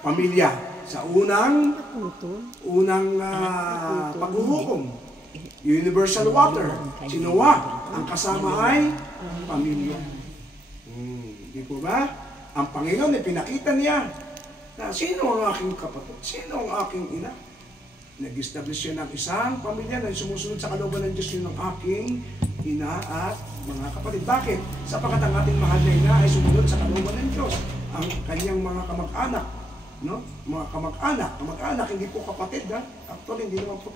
pamilya. Sa unang paghuhukom. Universal water. Si Noah, ang kasama ay pamilya. Di po ba? Ang Panginoon ay pinakita niya na sino ang aking kapatid, sino ang aking ina. Nag-establish siya ng isang pamilya na sumusunod sa kalooban ng Diyos, yun ang aking ina at mga kapatid. Bakit? Sapagkat ang ating mahal na ina ay sumunod sa kalooban ng Diyos. Ang kanyang mga kamag-anak, no? Mga kamag-anak, hindi po kapatid, ha? Actually, hindi naman po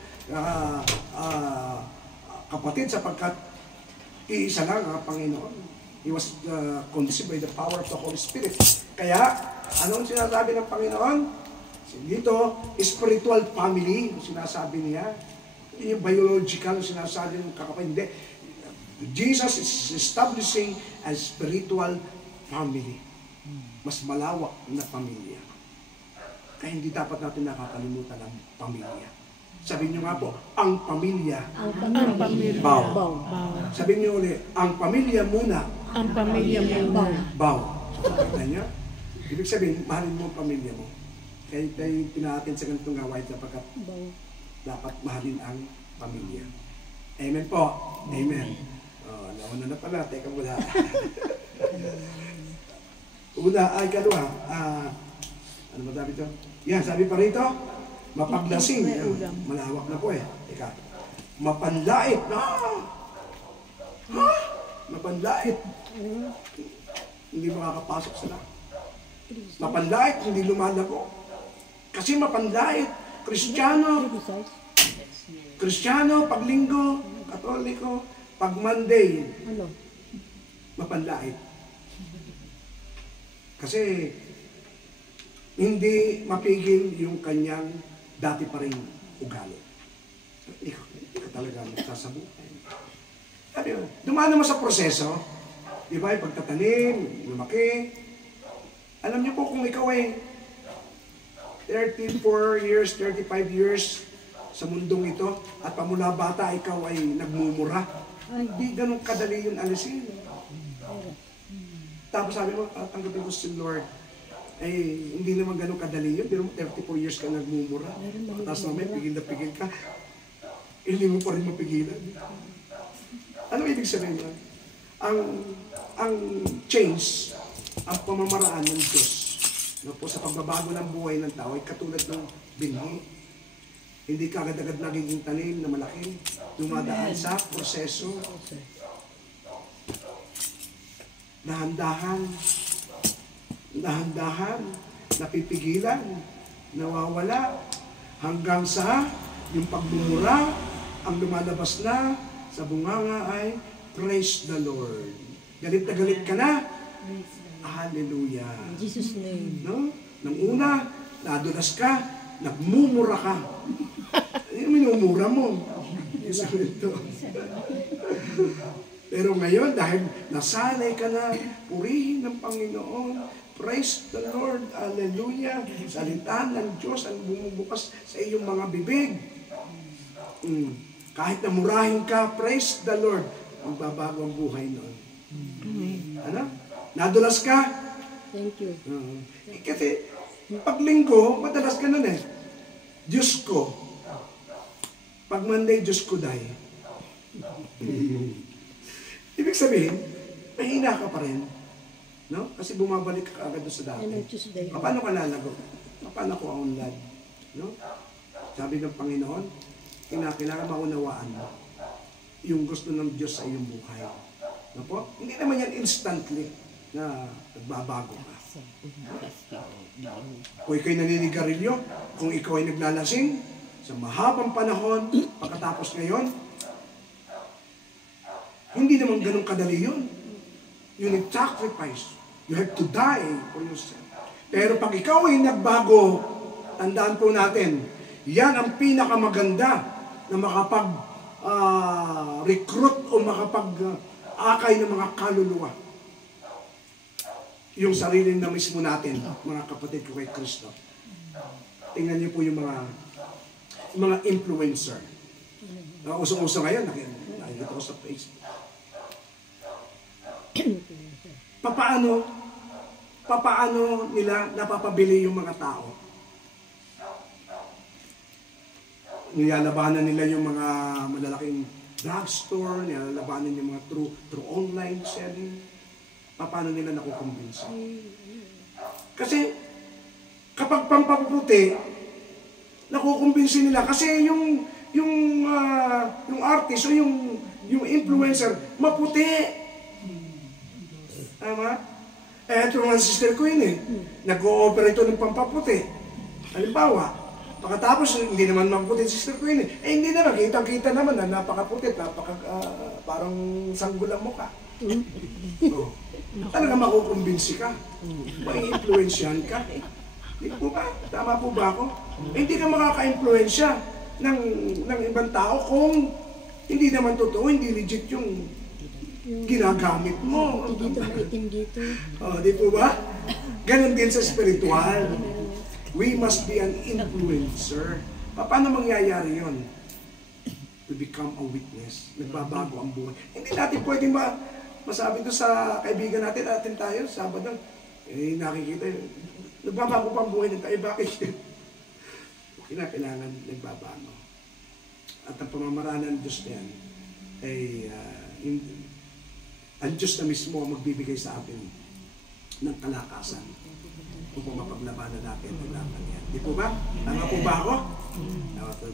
kapatid sapagkat iisa lang ang Panginoon. He was conceived by the power of the Holy Spirit. Kaya, anong sinasabi ng Panginoon? Dito, spiritual family, sinasabi niya. Hindi yung biological, sinasabi ng kakapatid. Hindi. Jesus is establishing a spiritual family. Mas malawak na pamilya. Kaya hindi dapat natin nakakalimutan ang pamilya. Sabihin niyo nga po, ang pamilya. Ang pamilya. Bow. Sabihin niyo ulit, ang pamilya muna. Ang pamilya muna. Bow. So, nakita niyo? Ibig sabihin, mahalin mo ang pamilya mo. Kaya tayo pinahatin sa ganitong gawain sapagkat dapat mahalin ang pamilya. Amen po. Amen. Nauna na pala. Teka muna. Una ay kalwa. Ano ba sabi ito? Yan, sabi pa rito, mapaglasing. Malawak na po eh. Teka. Mapanlait. Mapanlait. Hindi makakapasok sa lahat. Mapanlait, hindi lumalago. Kasi mapanlait. Kristiyano, pag Linggo, Katoliko, pag Monday, mapanlait. Kasi hindi mapigil yung kanyang dati pa rin ugali. Hindi ka talaga magsasabuhay. Dumaan naman sa proseso. Di ba, yung pagtatanim, lumaki. Alam niyo po kung ikaw ay 34 years, 35 years sa mundong ito at pamula bata ikaw ay nagmumura, di ganun kadali yun alisin. Tapos sabi mo, tanggapin ko si Lord. Hindi naman ganun kadali yun. Pero 34 years ka nagmumura. Tapos naman, pigil na pigil ka. Hindi mo pa rin mapigilan. Ano ibig sabihin yun? Ang change, ang pamamaraan ng Diyos po sa pagbabago ng buhay ng tao ay katulad ng binhi. Hindi ka agad-agad nagiging tanim na malaki. Dumadaan sa proseso. Dahan-dahan, napipigilan, nawawala, hanggang sa yung pagmumura, ang lumalabas na sa bunganga ay praise the Lord. Galit na galit ka na. Hallelujah. In Jesus' name. No? Nang una, nadulas ka, nagmumura ka. Minumura mo. Pero ngayon, dahil nasanay ka na, purihin ng Panginoon, praise the Lord, hallelujah, salita ng Diyos ang bumubukas sa iyong mga bibig. Kahit na murahin ka, praise the Lord, magbabago ang buhay noon. Ano? Nadulas ka? Thank you. Kasi, pag Linggo, madalas ka nun eh. Diyos ko. Pag Monday, Diyos ko dahil. Ibig sabihin, mahina ka pa rin. No? Kasi bumabalik ka agad sa dati. Paano ka lalago? Paano ko unlad? No? Sabi ng Panginoon, kailangan maunawaan yung gusto ng Diyos sa iyong buhay. No po? Hindi naman yan instantly na nagbabago ka. Kung ikaw'y naninigarilyo, kung ikaw ay naglalasing, sa mahabang panahon, pagkatapos ngayon, hindi naman ganun kadali yun. You need sacrifice. You have to die for yourself. Pero pag ikaw ay nagbago, tandaan po natin, yan ang pinakamaganda na makapag-recruit o makapag-akay ng mga kaluluwa. Yung sarili na mismo natin, mga kapatid ko kay Kristo. Tingnan niyo po yung mga influencer. Usong-uso ngayon, nakikita ko sa Facebook. Papaano nila napapabili yung mga tao? Nilalabanan nila yung mga malalaking drugstore, nilalabanan yung mga through online selling. paano nila nakukumbinsi? Kasi, kapag pampaputi, nakukumbinsi nila. Kasi yung artist o yung influencer, maputi. Tama? Ito naman sister ko yun eh. Nag-o-operate ng pampaputi. Halimbawa, pagkatapos hindi naman maputi sister ko yun eh. Hindi naman, kitang-kita naman na napakaputi, parang sanggol ang mukha. Talaga makukumbinsi ka. Mai-influensyahan ka. Di po ba? Tama po ba ako? Hindi ka makaka-influensya ng ibang tao kung hindi naman totoo, hindi legit yung ginagamit mo. Dito. Di po ba? Ganon din sa spiritual. We must be an influencer. Paano mangyayari yun? To become a witness. Nagbabago ang buhay. Hindi natin pwedeng masabi doon sa kaibigan natin tayo, Sabado, nakikita yun. Nagbabago pa ang buhay ng tayo. Bakit? Kailangan nagbabago. At ang pamamaraan ng Diyos niyan ay ang Diyos na mismo ang magbibigay sa atin ng kalakasan upang mapaglabanan natin ang laban yan. Di po ba? Tama po ba ako?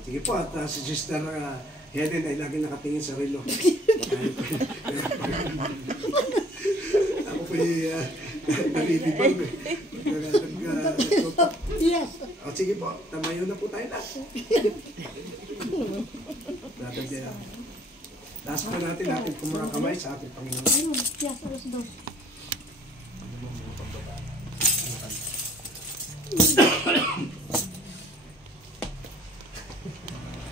Sige po, at si Sister Helen ay lagi nakatingin sa relo. Ako po ay nalilibang eh. Yes. Sige po, tamayo na po tayo lahat. Taas po natin kung mga kamay sa ating Panginoon.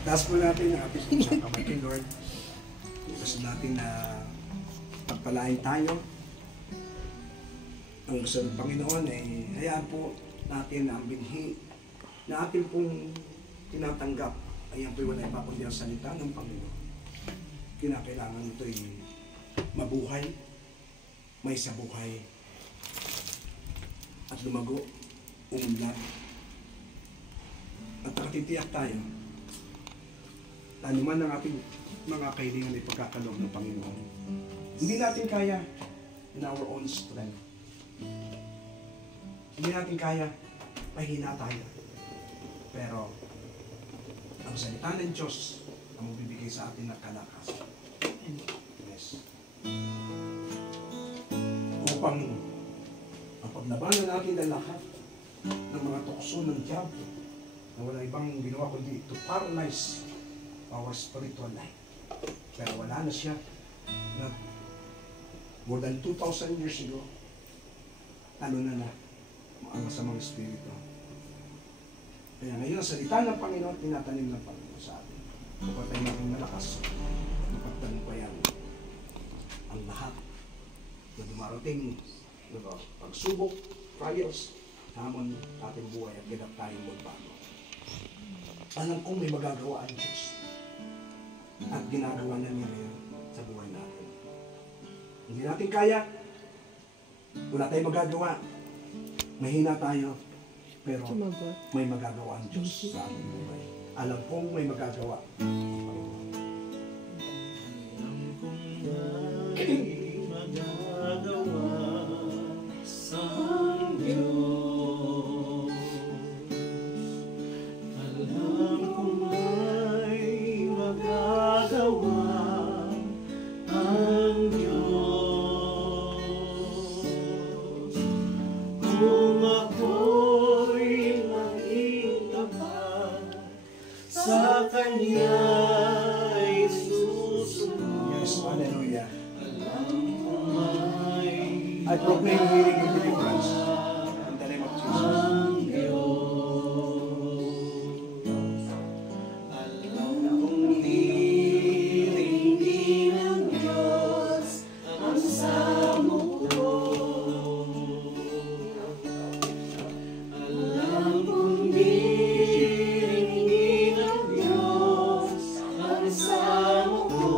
Taas po natin ang ating mga kamay kay Lord. Gusto natin na pagpalain tayo. Ang gusto ng Panginoon ay hayaan po natin ang binhi na ating pong tinatanggap. Ayan po'y wala ipakundi ang salita ng Panginoon. Kinakailangan ito'y mabuhay, may sabuhay, at lumago, umunlad. At nakatitiyak tayo, tanuman ng ating mga kailangan ay pagkakaloob ng Panginoon. Hindi natin kaya in our own strength. Hindi natin kaya, mahina tayo. Pero, ang salita ng Diyos ang magbibigay sa atin ng kalakasan. Yes. Upang mapaglabanan natin ang lahat ng mga tukso ng diablo na wala ibang ginawa kundi to paralyze our spiritual life. Pero wala na siya na more than 2,000 years ago, ano na ang masamang espiritu. Kaya ngayon, ang salita ng Panginoon, tinatanim ng Panginoon sa atin. Kapag tayo maging malakas, napagtanumpayan ang lahat na dumarating na pagsubok, trials, hamon ating buhay at ganap tayong magbago. Alam kong may magagawa ang Diyos at ginagawa na niya ngayon sa buhay natin. Hindi natin kaya, wala tayong magagawa, mahina tayo, pero may magagawa ang Diyos sa ating buhay. Alam kong may magagawa. Alam kong may magagawa sa Diyos. Alam kong may magagawa ang Diyos. Kung ako'y maitapat sa Kanya'y susunod. Yes, hallelujah. Alam ko may I proclaim healing and deliverance in the name of Jesus. ang Diyos. Alam kong niringin ng Diyos ang samo ko. Alam kong niringin ng Diyos ang samo ko.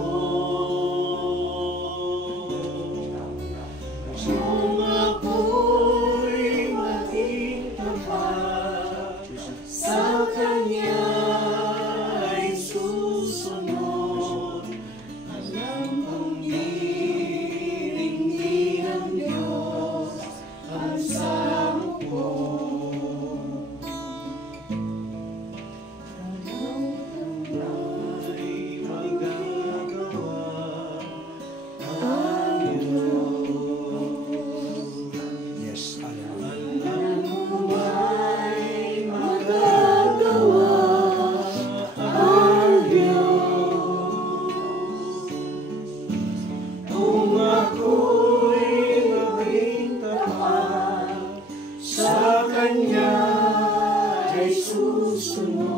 Kung ako'y maging tapat sa Kanya'y susunod, alam kong niringin ng Diyos puso mo.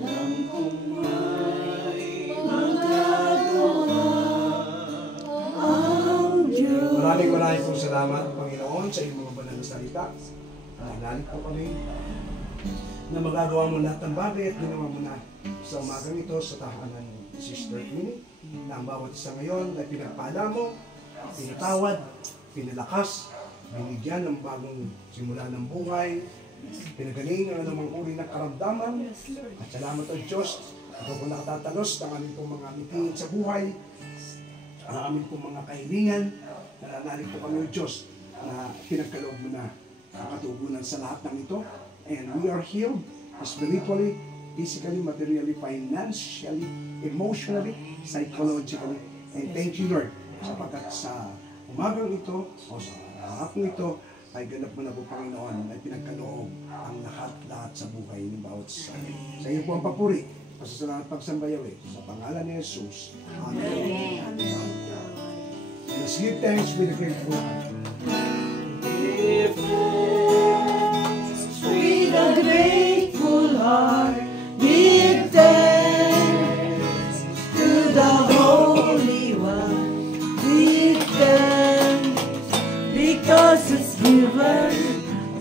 Alam kong may magagawa ang Diyos. Maraming pong salamat, Panginoon, sa iyong mga banal na salita. Nanalig po kami na magagawa mo lahat ng bagay at ginawa mo na sa umagang ito sa tahanan ni Sister Queenie, na ang bawat isa ngayon ay pinagpala mo, pinatawad, pinalakas, binigyan ng bagong simula ng buhay, pinagaling ang anumang uri ng karamdaman, at salamat o Diyos, ito po nakatatalos ng aming pong mga mitingin sa buhay, ang aming pong mga kahilingan, nananalig po kami o Diyos na pinagkaloob mo na ang katugunan sa lahat ng ito. And we are healed spiritually, physically, materially, financially, emotionally, psychologically. And thank you, Lord, sapagkat sa umagang ito o sa hapong ito ay ganap mo na po, Panginoon, ay pinagkaloob ang lahat-lahat sa buhay ng bawat isa. Sa iyo po ang papuri, pasasalamat pagsambayaw sa pangalan ni Jesus. Amen. And let's give thanks with a grateful heart. Give thanks with a grateful heart. Give thanks to the Holy One. Give thanks because it's given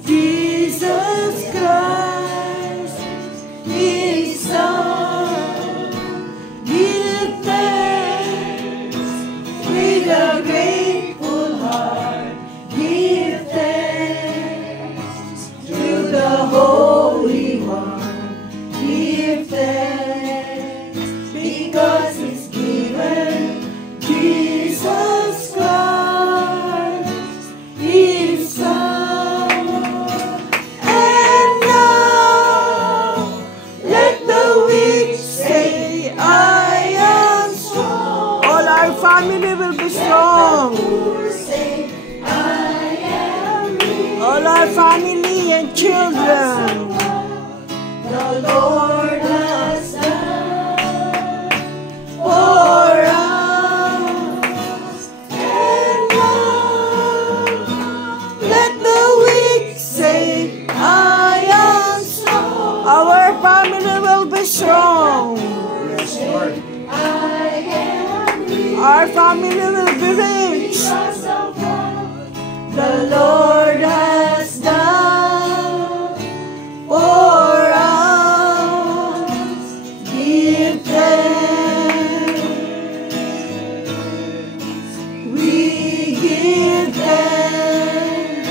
Jesus Christ, His Son. Give thanks with a grateful heart. Give thanks to the Holy One. Give thanks because it's given Jesus Christ, His Son. And now let the weak say, I am strong. All our family will be strong. All our family and children. The Lord has done for us. And now let the weak say, I am strong. Our family will be strong. Yes, Lord. I am rich. Our family will be rich. Because of what the Lord has done for us. Give thanks. We give thanks.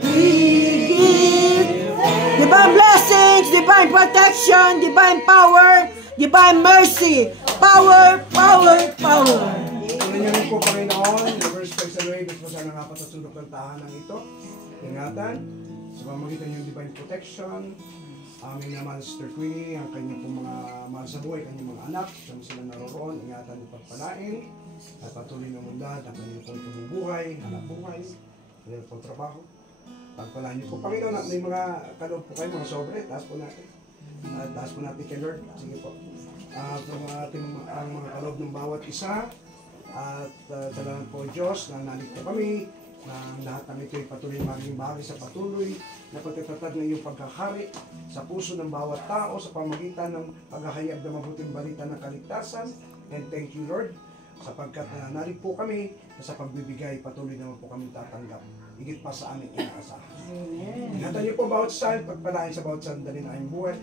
We give thanks. Divine blessings, divine protection, divine power, divine mercy. Power, power, power. Tuloy niyo po, Panginoon, the first place and way, gusto sa nangapat at sulok ng tahanan ito. Ingatan, sa pamagitan yung divine protection, aming naman Sister Queenie, ang kanyang pong mga mahal sa buhay, kanyang mga anak, siyang sila naroroon, ingatan at pagpalain, at patuloy ng mundad, ang kanyang pong tumubuhay, hanap buhay, kanyang pong trabaho. Pagpalaan niyo po, Panginoon, at may mga kaloob po kayo, mga sobre, taas po natin. Taas po natin kay Lord. Sige po. Ang mga kaloob ng bawat isa, at salamat po Diyos na nandito kami, na lahat ng ito ay patuloy maging bahagi sa patuloy na pagtatatag ng iyong pagkakari sa puso ng bawat tao sa pamagitan ng paghahayag ng mabuting balita ng kaligtasan. And thank you Lord, sapagkat nananalig po kami na sa pagbibigay patuloy naman po kami tatanggap higit pa sa aming inaasahan. Ingatan niyo po bawat saan, pagpalain sa bawat sandali ng aming buhay.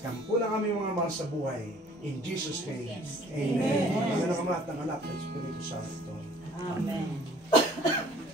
Kampo na kami mga mahal sa buhay. In Jesus' name, Amen. Ang anak ng Anak ng Espiritu Santo. Amen.